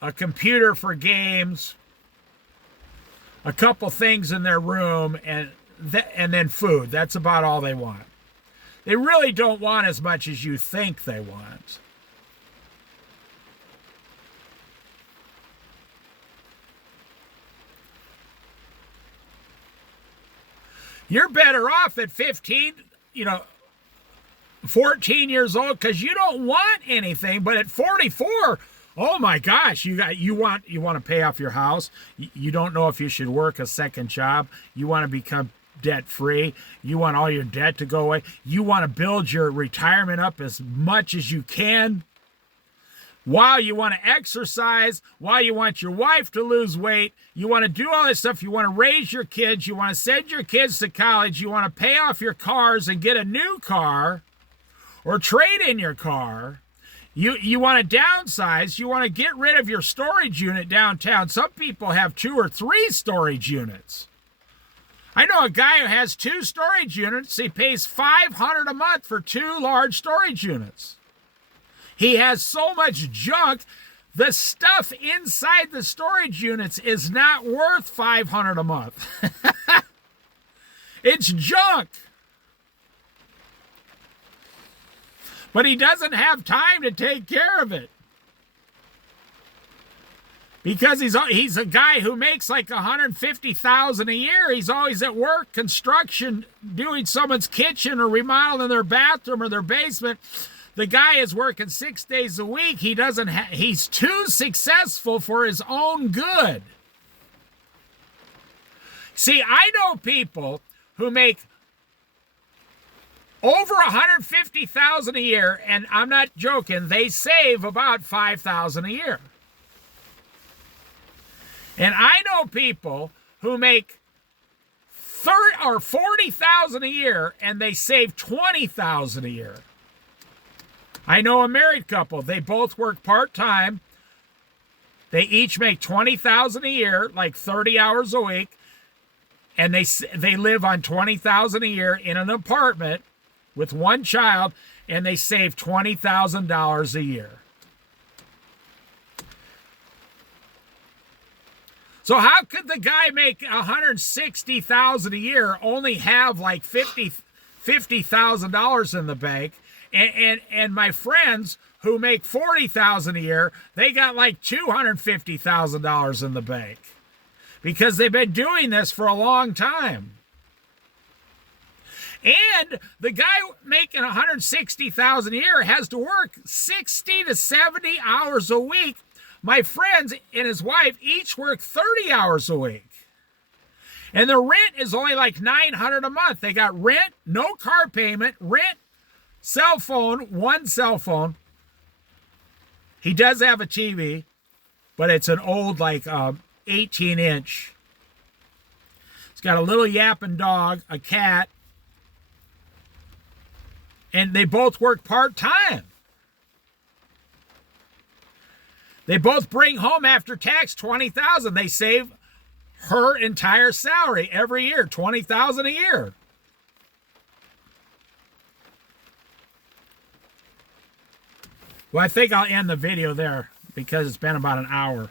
a computer for games, a couple things in their room, and then food. That's about all they want. They really don't want as much as you think they want. You're better off at 15, 14 years old because you don't want anything. But at 44, oh my gosh, you want to pay off your house. You don't know if you should work a second job. You want to become debt free. You want all your debt to go away. You want to build your retirement up as much as you can. While you want to exercise, while you want your wife to lose weight, you want to do all this stuff. You want to raise your kids. You want to send your kids to college. You want to pay off your cars and get a new car or trade in your car. You want to downsize. You want to get rid of your storage unit downtown. Some people have 2 or 3 storage units. I know a guy who has 2 storage units. He pays $500 a month for 2 large storage units. He has so much junk, the stuff inside the storage units is not worth $500 a month. It's junk. But he doesn't have time to take care of it. Because he's a guy who makes like $150,000 a year. He's always at work, construction, doing someone's kitchen or remodeling their bathroom or their basement. The guy is working 6 days a week. He's too successful for his own good. See, I know people who make over $150,000 a year, and I'm not joking, they save about $5,000 a year. And I know people who make $30,000 or $40,000 a year, and they save $20,000 a year. I know a married couple. They both work part-time. They each make $20,000 a year, like 30 hours a week, and they live on $20,000 a year in an apartment with 1 child, and they save $20,000 a year. So how could the guy make $160,000 a year, only have like $50,000 in the bank? And my friends who make $40,000 a year, they got like $250,000 in the bank because they've been doing this for a long time. And the guy making $160,000 a year has to work 60 to 70 hours a week. My friends and his wife each work 30 hours a week. And the rent is only like $900 a month. They got rent, no car payment, rent, cell phone, one cell phone. He does have a TV, but it's an old, like 18-inch. It's got a little yapping dog, a cat, and they both work part-time. They both bring home after tax $20,000. They save her entire salary every year, $20,000 a year. Well, I think I'll end the video there because it's been about an hour.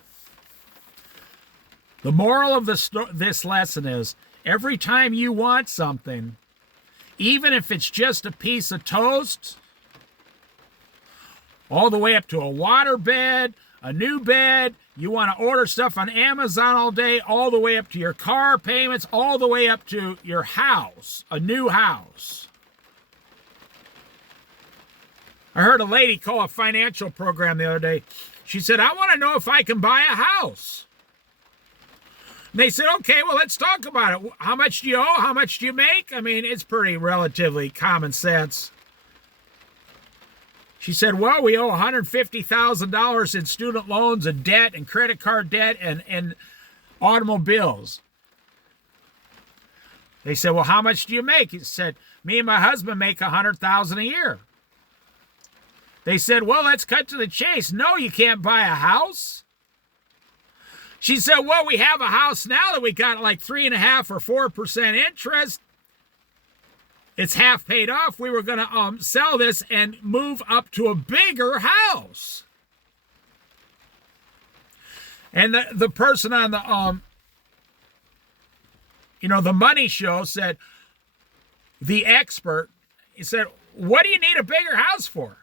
The moral of this lesson is every time you want something, even if it's just a piece of toast, all the way up to a water bed, a new bed, you want to order stuff on Amazon all day, all the way up to your car payments, all the way up to your house, a new house. I heard a lady call a financial program the other day. She said, I want to know if I can buy a house. And they said, okay, well, let's talk about it. How much do you owe? How much do you make? I mean, it's pretty relatively common sense. She said, well, we owe $150,000 in student loans and debt and credit card debt and automobiles. They said, well, how much do you make? He said, me and my husband make $100,000 a year. They said, well, let's cut to the chase. No, you can't buy a house. She said, well, we have a house now that we got like 3.5% or 4% interest. It's half paid off. We were going to sell this and move up to a bigger house. And the person on the, the money show said, the expert, he said, what do you need a bigger house for?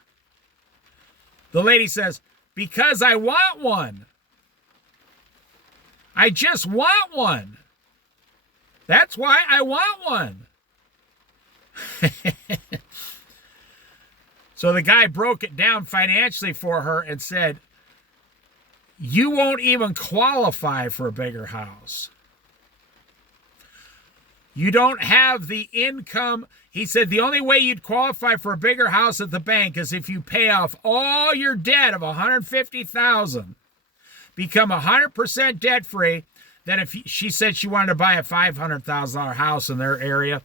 The lady says, because I want one. I just want one. That's why I want one. So the guy broke it down financially for her and said, you won't even qualify for a bigger house. You don't have the income. He said the only way you'd qualify for a bigger house at the bank is if you pay off all your debt of $150,000, become 100% debt free. Then if she said she wanted to buy a $500,000 house in their area.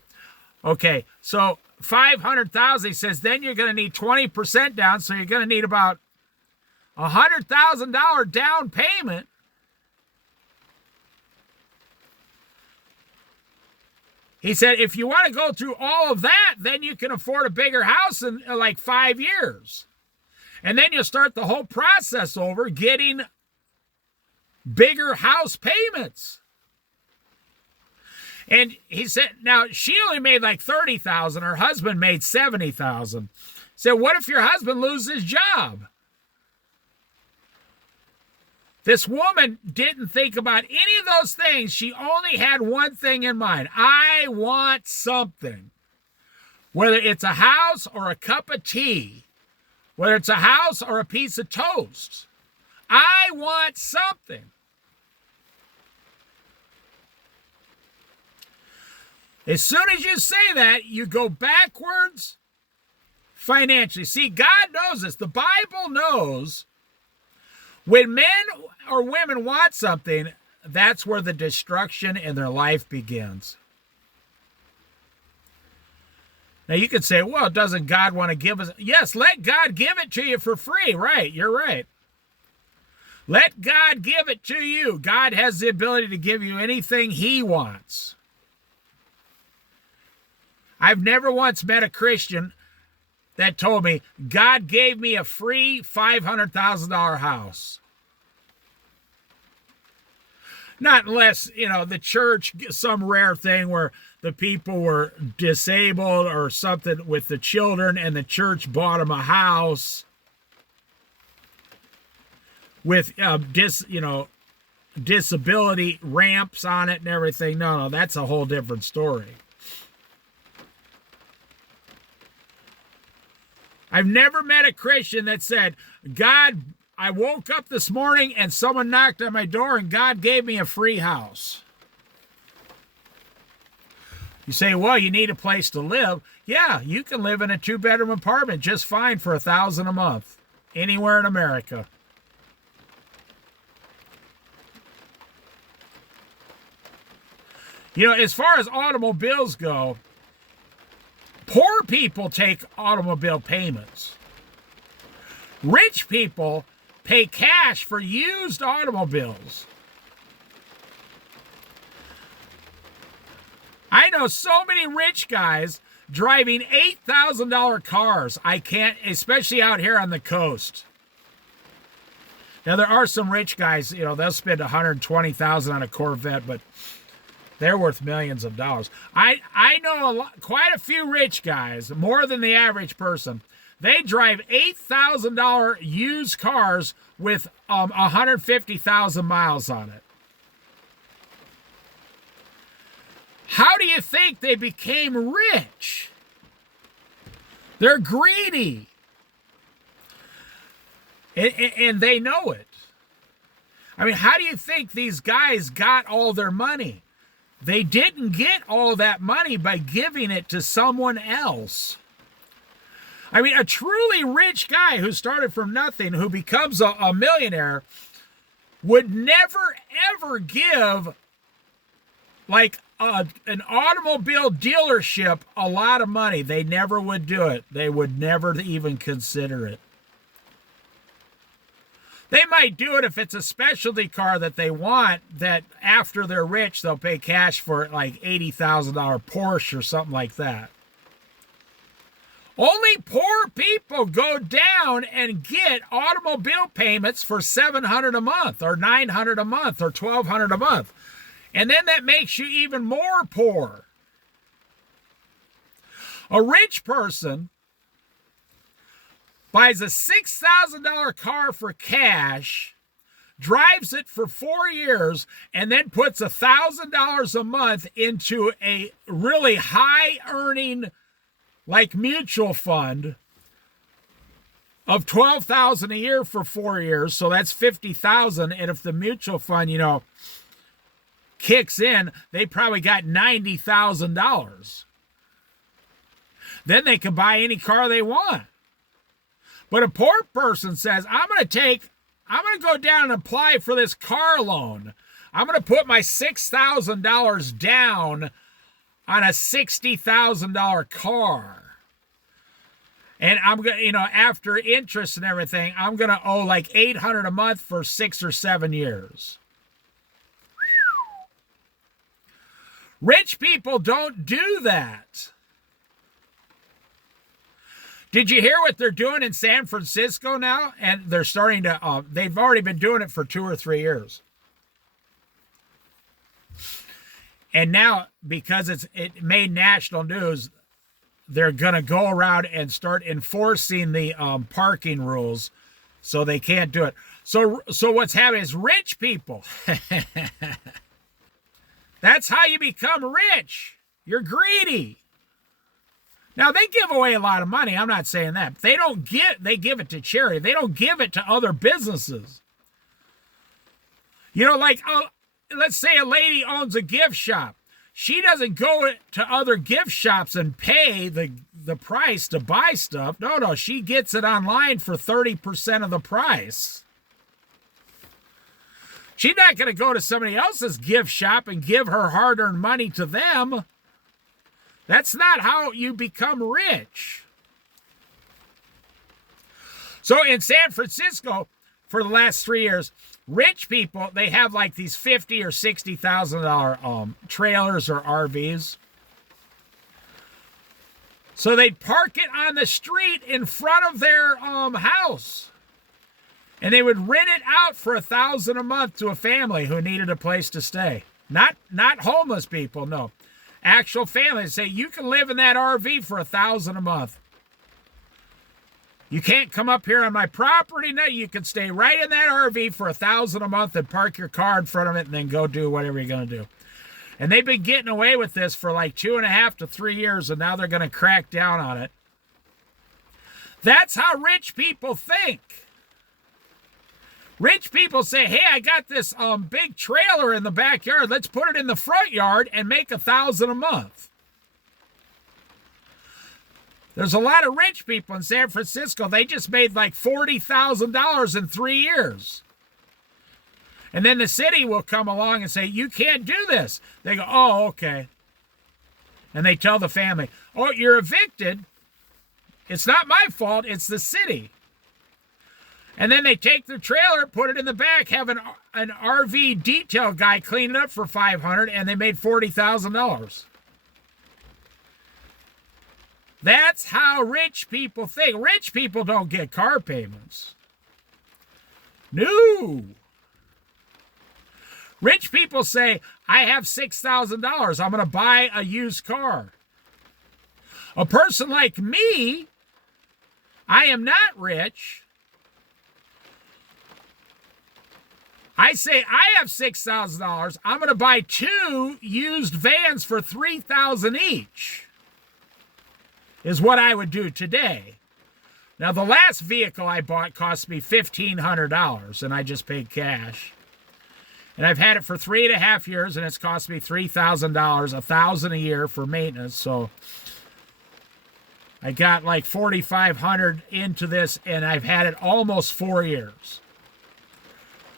Okay, so $500,000, he says, then you're going to need 20% down, so you're going to need about $100,000 down payment. He said, if you want to go through all of that, then you can afford a bigger house in like 5 years. And then you'll start the whole process over, getting bigger house payments. And he said, now she only made like $30,000. Her husband made $70,000. He said, what if your husband loses his job? This woman didn't think about any of those things. She only had one thing in mind. I want something. Whether it's a house or a cup of tea, whether it's a house or a piece of toast, I want something. As soon as you say that, you go backwards financially. See, God knows this. The Bible knows when men or women want something, that's where the destruction in their life begins. Now, you could say, well, doesn't God want to give us? Yes, let God give it to you for free. Right, you're right. Let God give it to you. God has the ability to give you anything he wants. I've never once met a Christian that told me, God gave me a free $500,000 house. Not unless, the church, some rare thing where the people were disabled or something with the children and the church bought them a house with, disability ramps on it and everything. No, that's a whole different story. I've never met a Christian that said, God, I woke up this morning and someone knocked on my door and God gave me a free house. You say, well, you need a place to live. Yeah, you can live in a 2-bedroom apartment just fine for $1,000 a month anywhere in America. You know, as far as automobiles go, poor people take automobile payments. Rich people pay cash for used automobiles. I know so many rich guys driving $8,000 cars. I can't, especially out here on the coast. Now, there are some rich guys, you know, they'll spend $120,000 on a Corvette, but they're worth millions of dollars. I know quite a few rich guys, more than the average person. They drive $8,000 used cars with 150,000 miles on it. How do you think they became rich? They're greedy. And they know it. I mean, how do you think these guys got all their money? They didn't get all that money by giving it to someone else. I mean, a truly rich guy who started from nothing, who becomes a millionaire, would never, ever give, like, an automobile dealership a lot of money. They never would do it. They would never even consider it. They might do it if it's a specialty car that they want, that after they're rich, they'll pay cash for it, like $80,000 Porsche or something like that. Only poor people go down and get automobile payments for $700 a month or $900 a month or $1,200 a month. And then that makes you even more poor. A rich person buys a $6,000 car for cash, drives it for 4 years, and then puts $1,000 a month into a really high-earning, like, mutual fund of $12,000 a year for 4 years. So that's $50,000. And if the mutual fund, you know, kicks in, they probably got $90,000. Then they can buy any car they want. But a poor person says, I'm going to go down and apply for this car loan. I'm going to put my $6,000 down on a $60,000 car. And I'm going to, you know, after interest and everything, I'm going to owe like $800 a month for 6 or 7 years. Rich people don't do that. Did you hear what they're doing in San Francisco now? And they're starting to, they've already been doing it for 2 or 3 years. And now, because it made national news, they're going to go around and start enforcing the parking rules, so they can't do it. So what's happening is rich people. That's how you become rich. You're greedy. Now, they give away a lot of money. I'm not saying that. They give it to charity. They don't give it to other businesses. You know, like, let's say a lady owns a gift shop. She doesn't go to other gift shops and pay the price to buy stuff. No, she gets it online for 30% of the price. She's not going to go to somebody else's gift shop and give her hard-earned money to them. That's not how you become rich. So in San Francisco, for the last 3 years, rich people, they have like these $50,000 or $60,000 trailers or RVs. So they'd park it on the street in front of their house. And they would rent it out for $1,000 a month to a family who needed a place to stay. Not homeless people, no. Actual families say, you can live in that RV for $1,000 a month. You can't come up here on my property. No, you can stay right in that RV for $1,000 a month and park your car in front of it and then go do whatever you're going to do. And they've been getting away with this for like 2.5 to 3 years, and now they're going to crack down on it. That's how rich people think. Rich people say, hey, I got this big trailer in the backyard. Let's put it in the front yard and make $1,000 a month. There's a lot of rich people in San Francisco. They just made like $40,000 in 3 years. And then the city will come along and say, you can't do this. They go, oh, okay. And they tell the family, oh, you're evicted. It's not my fault. It's the city. And then they take their trailer, put it in the back, have an RV detail guy clean it up for $500, and they made $40,000. That's how rich people think. Rich people don't get car payments. No. Rich people say, I have $6,000. I'm going to buy a used car. A person like me, I am not rich. I say, I have $6,000. I'm going to buy 2 used vans for $3,000 each. Is what I would do today. Now, the last vehicle I bought cost me $1,500, and I just paid cash. And I've had it for 3.5 years, and it's cost me $3,000, $1,000 a year for maintenance. So I got like $4,500 into this, and I've had it almost 4 years.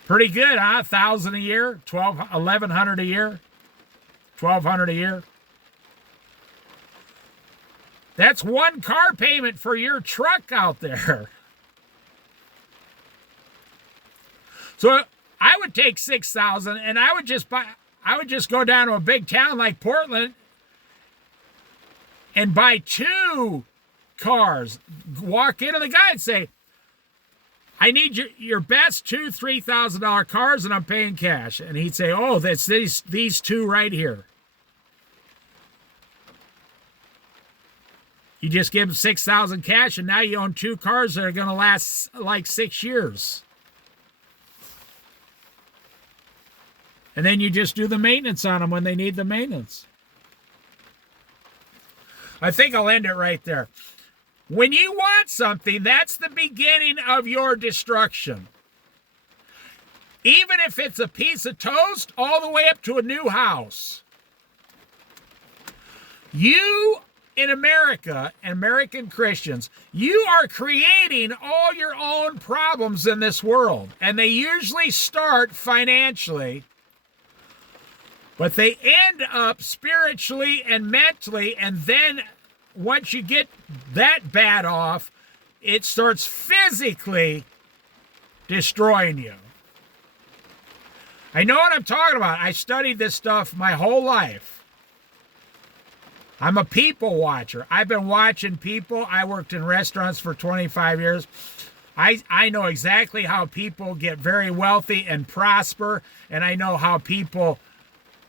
Pretty good, huh? $1,000 a year, $1,100 a year, $1,200 a year. That's one car payment for your truck out there. So I would take $6,000 and I would just go down to a big town like Portland and buy 2 cars. Walk into the guy and say, I need your best $2,000-$3,000 cars, and I'm paying cash. And he'd say, oh, that's these 2 right here. You just give them $6,000 cash, and now you own 2 cars that are going to last like 6 years. And then you just do the maintenance on them when they need the maintenance. I think I'll end it right there. When you want something, that's the beginning of your destruction. Even if it's a piece of toast all the way up to a new house. You, in America, American Christians, you are creating all your own problems in this world. And they usually start financially, but they end up spiritually and mentally, and then once you get that bad off, it starts physically destroying you. I know what I'm talking about. I studied this stuff my whole life. I'm a people watcher. I've been watching people. I worked in restaurants for 25 years. I know exactly how people get very wealthy and prosper, and I know how people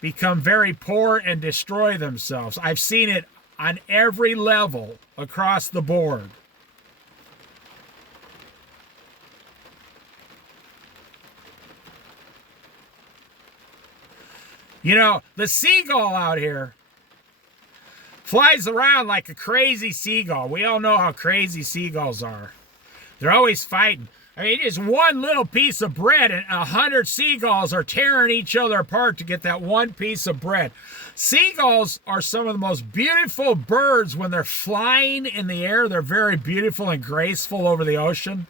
become very poor and destroy themselves. I've seen it on every level across the board. You know, the seagull out here flies around like a crazy seagull. We all know how crazy seagulls are. They're always fighting. I mean, just one little piece of bread and 100 seagulls are tearing each other apart to get that one piece of bread. Seagulls are some of the most beautiful birds when they're flying in the air. They're very beautiful and graceful over the ocean.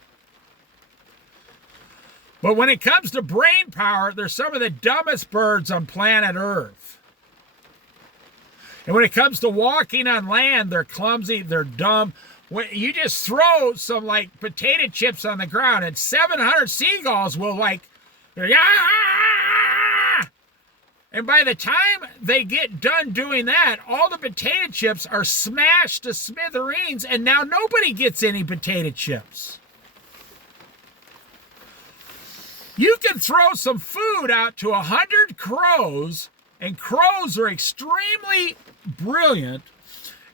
But when it comes to brain power, they're some of the dumbest birds on planet Earth. And when it comes to walking on land, they're clumsy, they're dumb. When you just throw some like potato chips on the ground and 700 seagulls will and by the time they get done doing that, all the potato chips are smashed to smithereens, and now nobody gets any potato chips. You can throw some food out to 100 crows, and crows are extremely brilliant,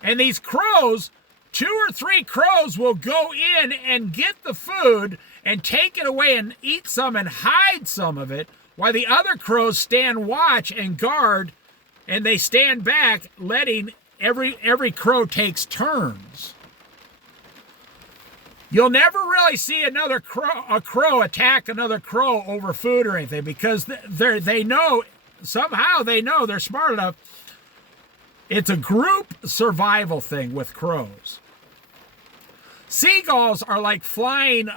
and these crows, 2 or 3 crows will go in and get the food and take it away and eat some and hide some of it, while the other crows stand watch and guard, and they stand back, letting every crow takes turns. You'll never really see a crow attack another crow over food or anything, because they know, somehow they know, they're smart enough. It's a group survival thing with crows. Seagulls are like flying,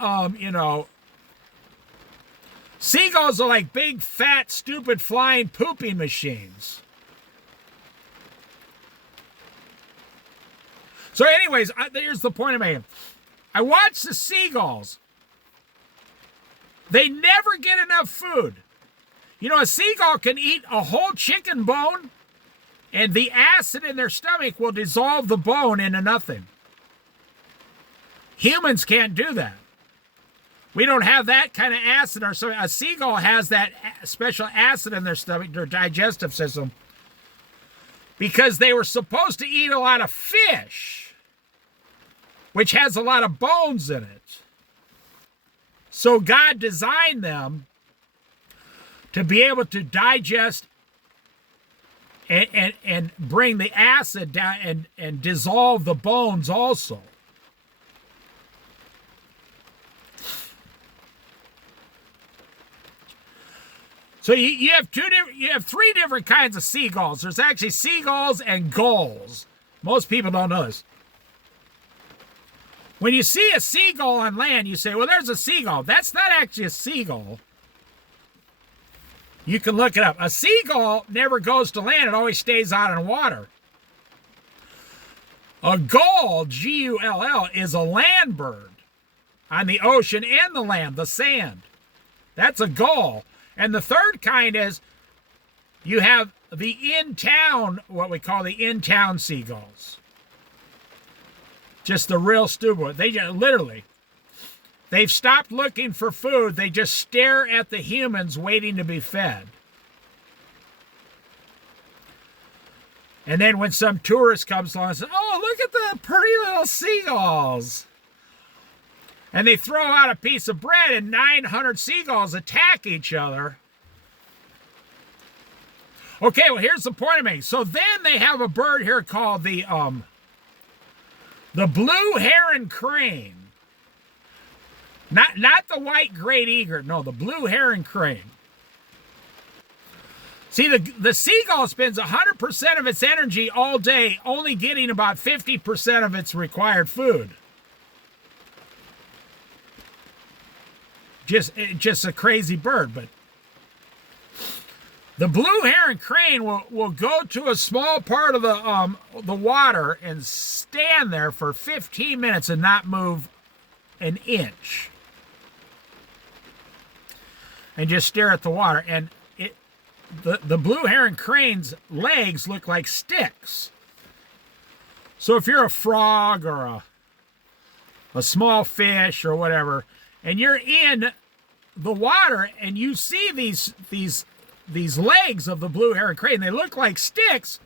seagulls are like big, fat, stupid flying pooping machines. So anyways, here's the point I'm making. I watch the seagulls. They never get enough food. You know, a seagull can eat a whole chicken bone, and the acid in their stomach will dissolve the bone into nothing. Humans can't do that. We don't have that kind of acid in our stomach. A seagull has that special acid in their stomach, their digestive system, because they were supposed to eat a lot of fish, which has a lot of bones in it. So God designed them to be able to digest and bring the acid down and dissolve the bones also. So you have three different kinds of seagulls. There's actually seagulls and gulls. Most people don't know this. When you see a seagull on land, you say, well, there's a seagull. That's not actually a seagull. You can look it up. A seagull never goes to land. It always stays out in water. A gull, G-U-L-L, is a land bird on the ocean and the land, the sand. That's a gull. And the third kind is you have the in-town, what we call the in-town seagulls. Just the real stupid. They just literally, they've stopped looking for food. They just stare at the humans waiting to be fed. And then when some tourist comes along and says, oh, look at the pretty little seagulls. And they throw out a piece of bread and 900 seagulls attack each other. Okay, well, here's the point I'm making. So then they have a bird here called the blue heron crane. Not the white great egret. No, the blue heron crane. See, the seagull spends 100% of its energy all day only getting about 50% of its required food. Just a crazy bird, but the blue heron crane will go to a small part of the water and stand there for 15 minutes and not move an inch, and just stare at the water. And the blue heron crane's legs look like sticks. So if you're a frog or a small fish or whatever, and you're in the water and you see these legs of the blue heron crane, they look like sticks,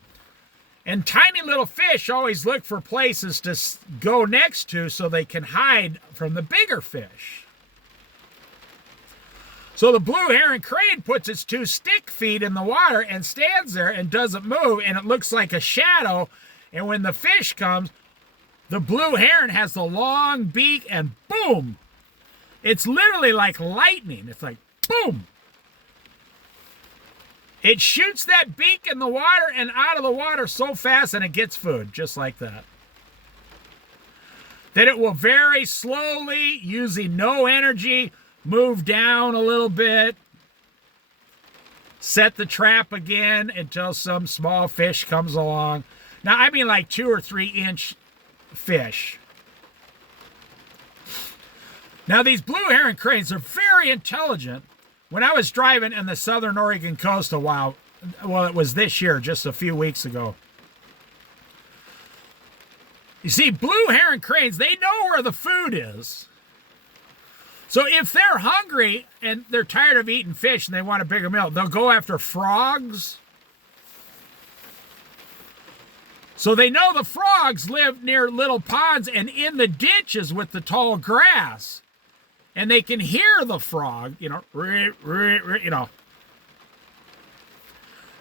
and tiny little fish always look for places to go next to so they can hide from the bigger fish. So the blue heron crane puts its two stick feet in the water and stands there and doesn't move, and it looks like a shadow. And when the fish comes, the blue heron has the long beak, and boom! It's literally like lightning. It's like, boom! It shoots that beak in the water and out of the water so fast, and it gets food, just like that. Then it will very slowly, using no energy, move down a little bit, set the trap again until some small fish comes along. Now, I mean like 2 or 3 inch fish. Now, these blue heron cranes are very intelligent. When I was driving in the southern Oregon coast a while, well, it was this year, just a few weeks ago. You see, blue heron cranes, they know where the food is. So if they're hungry and they're tired of eating fish and they want a bigger meal, they'll go after frogs. So they know the frogs live near little ponds and in the ditches with the tall grass. And they can hear the frog, you know.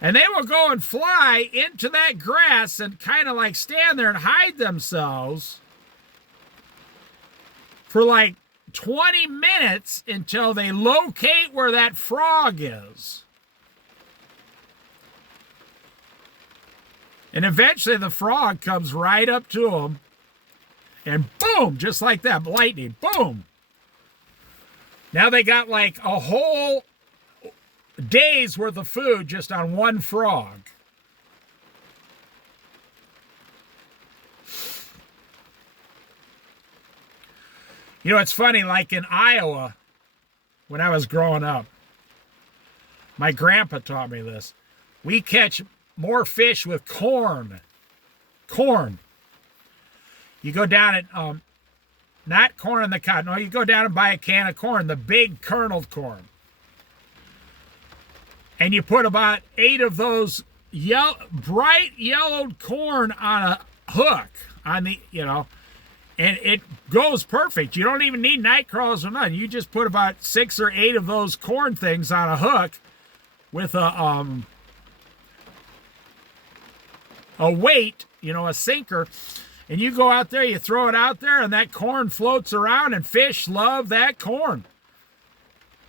And they will go and fly into that grass and kind of like stand there and hide themselves for like 20 minutes until they locate where that frog is. And eventually the frog comes right up to them And boom, just like that, lightning, boom. Now they got like a whole day's worth of food just on one frog. You know, it's funny, like in Iowa, when I was growing up, my grandpa taught me this. We catch more fish with corn. Corn. You go down and, not corn on the cob. No, you go down and buy a can of corn, the big kerneled corn. And you put about 8 of those bright yellowed corn on a hook on the, and it goes perfect. You don't even need night crawlers or nothing. You just put about 6 or 8 of those corn things on a hook with a weight, a sinker, and you go out there, you throw it out there, and that corn floats around, and fish love that corn.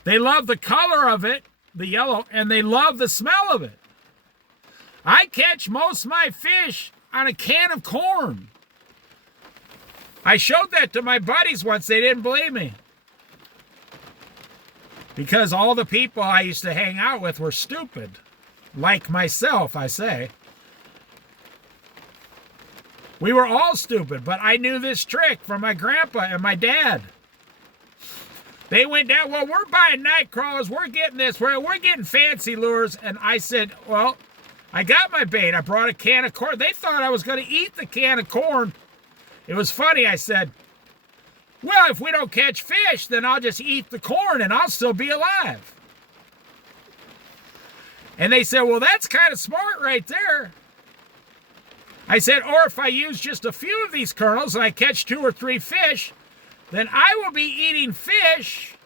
They love the color of it, the yellow, and they love the smell of it. I catch most of my fish on a can of corn. I showed that to my buddies once. They didn't believe me. Because all the people I used to hang out with were stupid. Like myself, I say. We were all stupid, but I knew this trick from my grandpa and my dad. They went down, well, we're buying night crawlers, we're getting this, we're getting fancy lures. And I said, well, I got my bait. I brought a can of corn. They thought I was going to eat the can of corn. It was funny. I said, well, if we don't catch fish, then I'll just eat the corn and I'll still be alive. And they said, well, that's kind of smart right there. I said, or if I use just a few of these kernels and I catch 2 or 3 fish, then I will be eating fish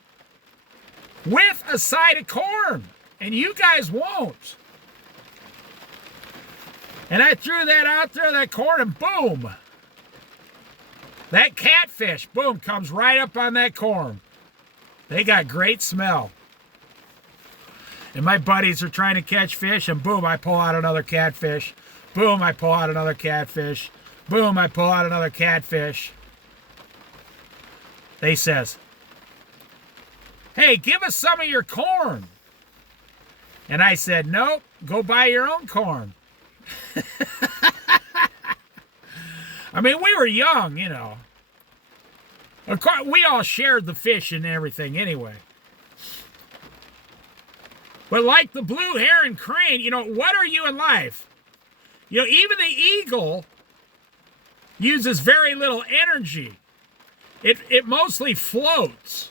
with a side of corn. And you guys won't. And I threw that out there, that corn, and boom. That catfish, boom, comes right up on that corn. They got great smell. And my buddies are trying to catch fish, and boom, I pull out another catfish. Boom, I pull out another catfish. Boom, I pull out another catfish. They says, hey, give us some of your corn. And I said, nope, go buy your own corn. I mean, we were young, Of course, we all shared the fish and everything anyway. But like the blue heron crane, what are you in life? Even the eagle uses very little energy. It mostly floats.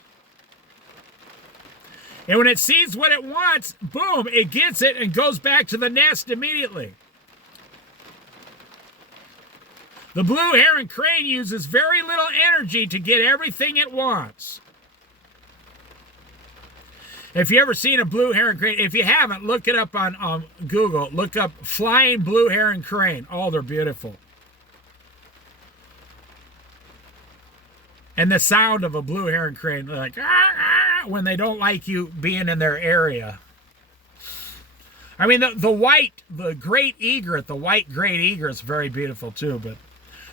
And when it sees what it wants, boom, it gets it and goes back to the nest immediately. The blue heron crane uses very little energy to get everything it wants. If you ever seen a blue heron crane, if you haven't, look it up on Google. Look up flying blue heron crane. Oh, they're beautiful. And the sound of a blue heron crane, like, when they don't like you being in their area. I mean, the great egret, the white great egret is very beautiful too, but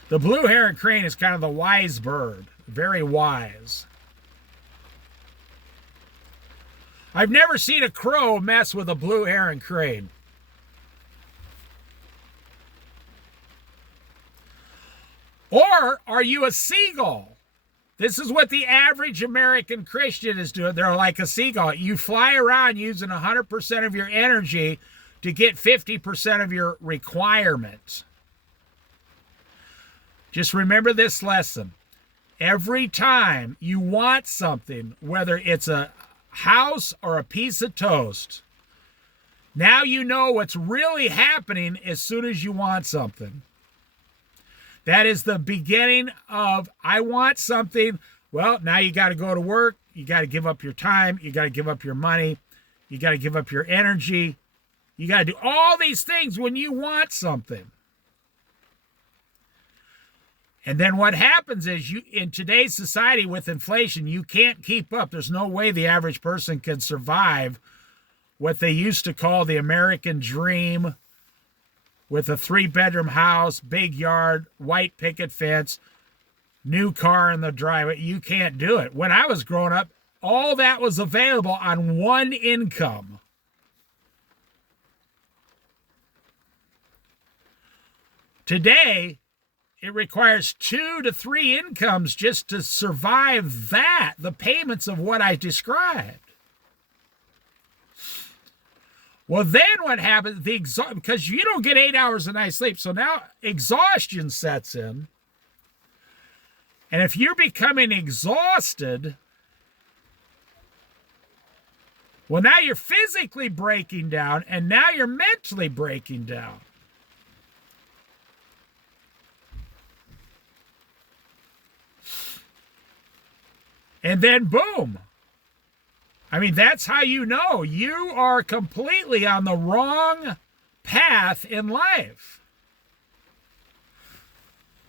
the blue heron crane is kind of the wise bird, very wise. I've never seen a crow mess with a blue heron crane. Or are you a seagull? This is what the average American Christian is doing. They're like a seagull. You fly around using 100% of your energy to get 50% of your requirements. Just remember this lesson. Every time you want something, whether it's a house or a piece of toast, now you know what's really happening as soon as you want something. That is the beginning of, I want something. Well, now you got to go to work. You got to give up your time. You got to give up your money. You got to give up your energy. You got to do all these things when you want something. And then what happens is, in today's society with inflation, you can't keep up. There's no way the average person can survive what they used to call the American dream, with a 3-bedroom house, big yard, white picket fence, new car in the driveway. You can't do it. When I was growing up, all that was available on one income. Today, it requires 2 to 3 incomes just to survive the payments of what I described. Well, then what happens, because you don't get 8 hours a night sleep, so now exhaustion sets in. And if you're becoming exhausted, well, now you're physically breaking down, and now you're mentally breaking down. And then boom. I mean, that's how you know you are completely on the wrong path in life.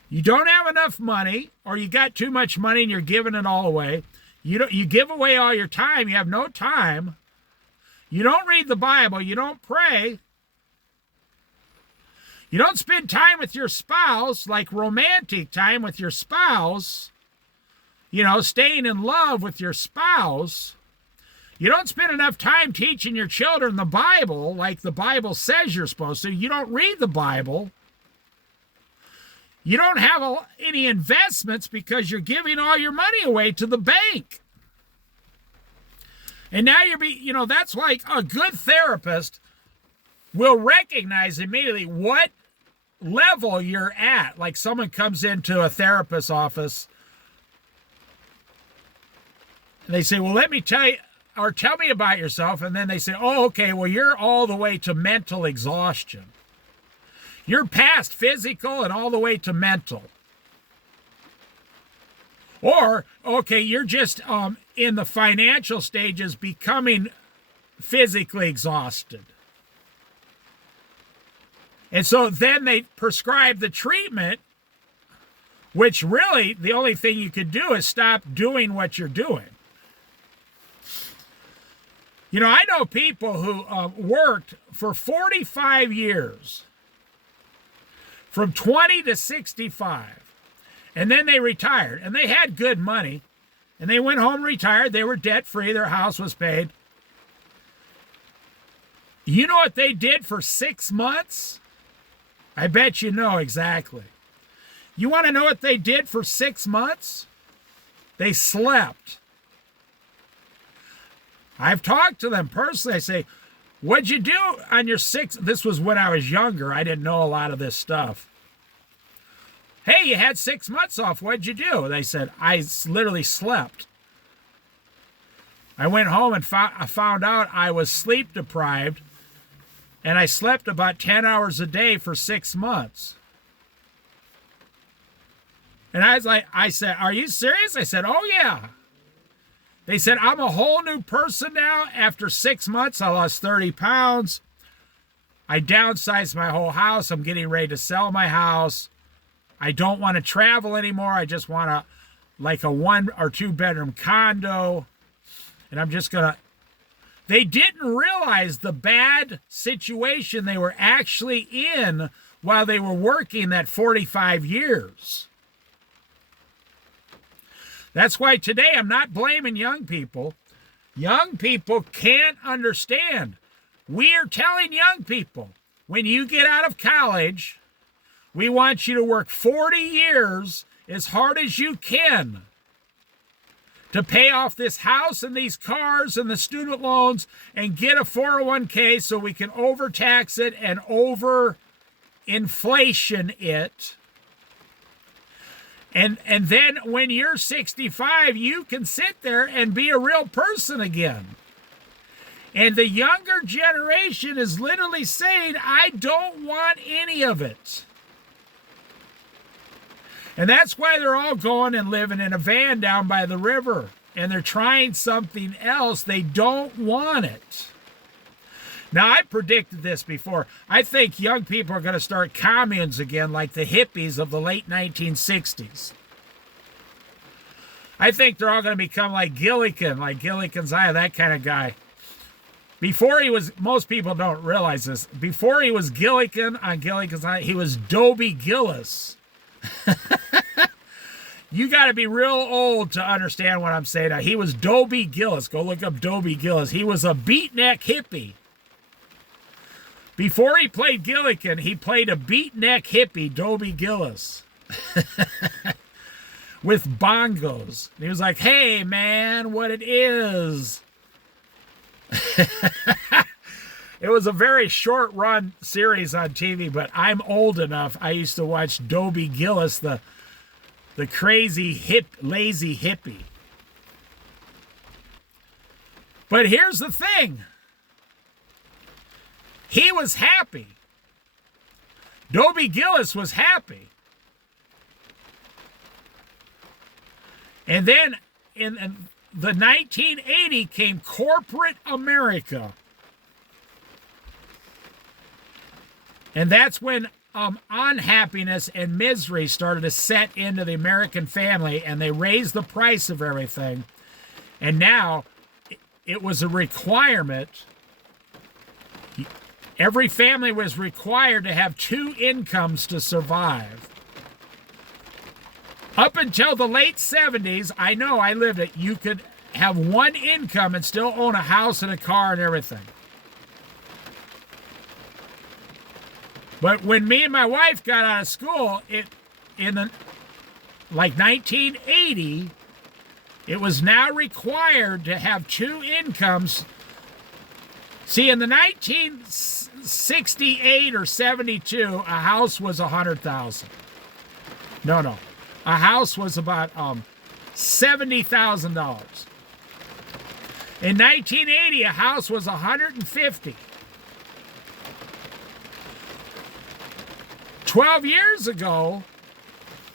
You don't have enough money, or you got too much money and you're giving it all away. You give away all your time. You have no time. You don't read the Bible. You don't pray. You don't spend time with your spouse, like romantic time with your spouse. Staying in love with your spouse. You don't spend enough time teaching your children the Bible like the Bible says you're supposed to. You don't read the Bible. You don't have any investments because you're giving all your money away to the bank. And now that's like a good therapist will recognize immediately what level you're at. Like someone comes into a therapist's office and they say, well, let me tell you, or tell me about yourself. And then they say, oh, okay, well, you're all the way to mental exhaustion. You're past physical and all the way to mental. Or, okay, you're just in the financial stages becoming physically exhausted. And so then they prescribe the treatment, which really the only thing you could do is stop doing what you're doing. I know people who worked for 45 years, from 20 to 65, and then they retired, and they had good money, and they went home retired. They were debt-free. Their house was paid. You know what they did for 6 months? I bet you know exactly. You want to know what they did for 6 months? They slept. I've talked to them personally. I say, what'd you do on your 6th? This was when I was younger. I didn't know a lot of this stuff. Hey, you had 6 months off. What'd you do? They said, I literally slept. I went home and found out I was sleep deprived, and I slept about 10 hours a day for 6 months. And I said, are you serious? I said, oh yeah. They said, I'm a whole new person now. After 6 months, I lost 30 pounds. I downsized my whole house. I'm getting ready to sell my house. I don't want to travel anymore. I just want a 1 or 2 bedroom condo. And I'm just going to... They didn't realize the bad situation they were actually in while they were working that 45 years. That's why today I'm not blaming young people. Young people can't understand. We are telling young people, when you get out of college, we want you to work 40 years as hard as you can to pay off this house and these cars and the student loans and get a 401k so we can overtax it and over-inflation it. And then when you're 65, you can sit there and be a real person again. And the younger generation is literally saying, I don't want any of it. And that's why they're all going and living in a van down by the river. And they're trying something else. They don't want it. Now, I predicted this before. I think young people are going to start communes again like the hippies of the late 1960s. I think they're all going to become like Gilligan's Island, that kind of guy. Before he was, most people don't realize this, before he was Gilligan on Gilligan's Island, he was Dobie Gillis. You got to be real old to understand what I'm saying now. He was Dobie Gillis. Go look up Dobie Gillis. He was a beatnik hippie. Before he played Gilligan, he played a beatnik hippie, Dobie Gillis. With bongos. And he was like, hey, man, what it is. It was a very short-run series on TV, but I'm old enough. I used to watch Dobie Gillis, the crazy, lazy hippie. But here's the thing. He was happy. Dobie Gillis was happy. And then in the 1980 came corporate America. And that's when unhappiness and misery started to set into the American family, and they raised the price of everything. And now it was a requirement. Every family was required to have 2 incomes to survive. Up until the late 70s, I know I lived it, you could have 1 income and still own a house and a car and everything. But when me and my wife got out of school, in 1980, it was now required to have 2 incomes. See, in the 1968 or 72, a house was $100,000. No. A house was about $70,000. In 1980, a house was $150,000. 12 years ago,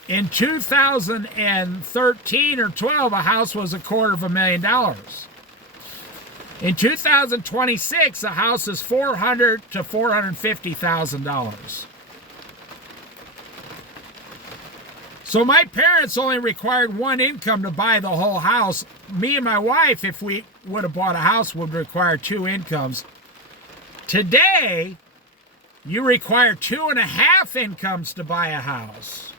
in 2013 or 12, a house was $250,000. In 2026, a house is $400,000 to $450,000. So my parents only required 1 income to buy the whole house. Me and my wife, if we would have bought a house, would require 2 incomes. Today, you require 2.5 incomes to buy a house.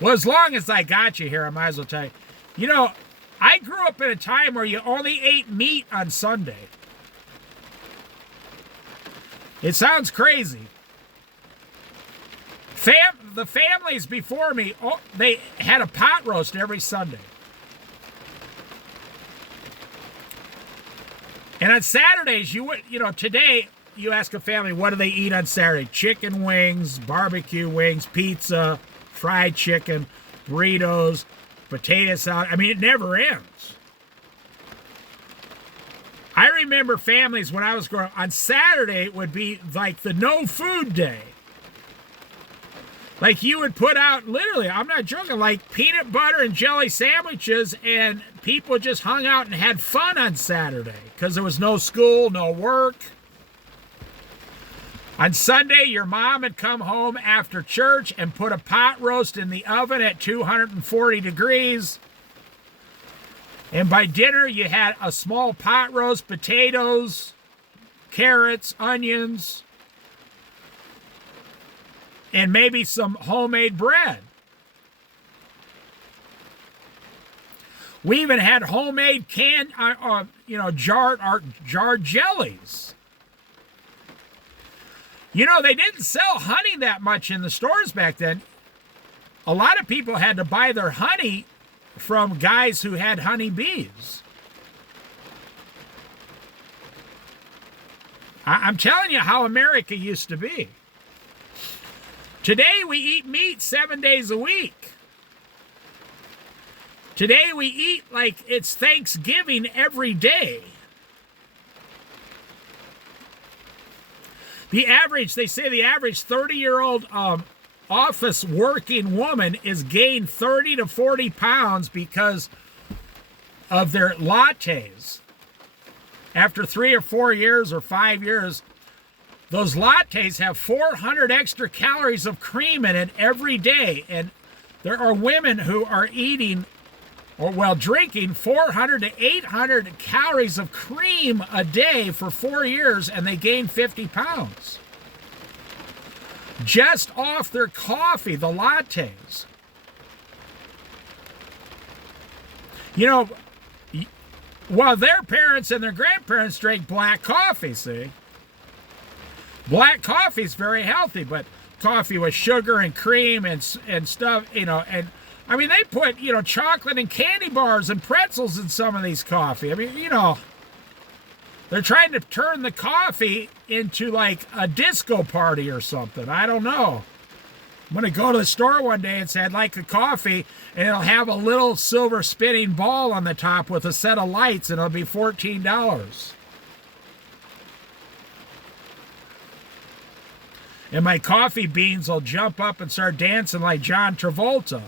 Well, as long as I got you here, I might as well tell you. You know, I grew up in a time where you only ate meat on Sunday. It sounds crazy. The families before me, they had a pot roast every Sunday. And on Saturdays, today you ask a family, what do they eat on Saturday? Chicken wings, barbecue wings, pizza, fried chicken, burritos, potato salad. I mean, it never ends. I remember families when I was growing up, on Saturday it would be like the no food day. Like you would put out, literally, I'm not joking, like peanut butter and jelly sandwiches, and people just hung out and had fun on Saturday because there was no school, no work. On Sunday, your mom had come home after church and put a pot roast in the oven at 240 degrees. And by dinner, you had a small pot roast, potatoes, carrots, onions, and maybe some homemade bread. We even had homemade canned, jarred jellies. You know, they didn't sell honey that much in the stores back then. A lot of people had to buy their honey from guys who had honey bees. I'm telling you how America used to be. Today we eat meat 7 days a week. Today we eat like it's Thanksgiving every day. They say the average 30-year-old office working woman is gained 30 to 40 pounds because of their lattes. After 3 or 4 years or 5 years, those lattes have 400 extra calories of cream in it every day. And there are women who are drinking 400 to 800 calories of cream a day for 4 years, and they gain 50 pounds. just off their coffee, the lattes. You know, well, their parents and their grandparents drank black coffee, see? Black coffee is very healthy, but coffee with sugar and cream and stuff, and I mean, they put, chocolate and candy bars and pretzels in some of these coffee. I mean, they're trying to turn the coffee into like a disco party or something. I don't know. I'm going to go to the store one day and say, I'd like a coffee, and it'll have a little silver spinning ball on the top with a set of lights, and it'll be $14. And my coffee beans will jump up and start dancing like John Travolta.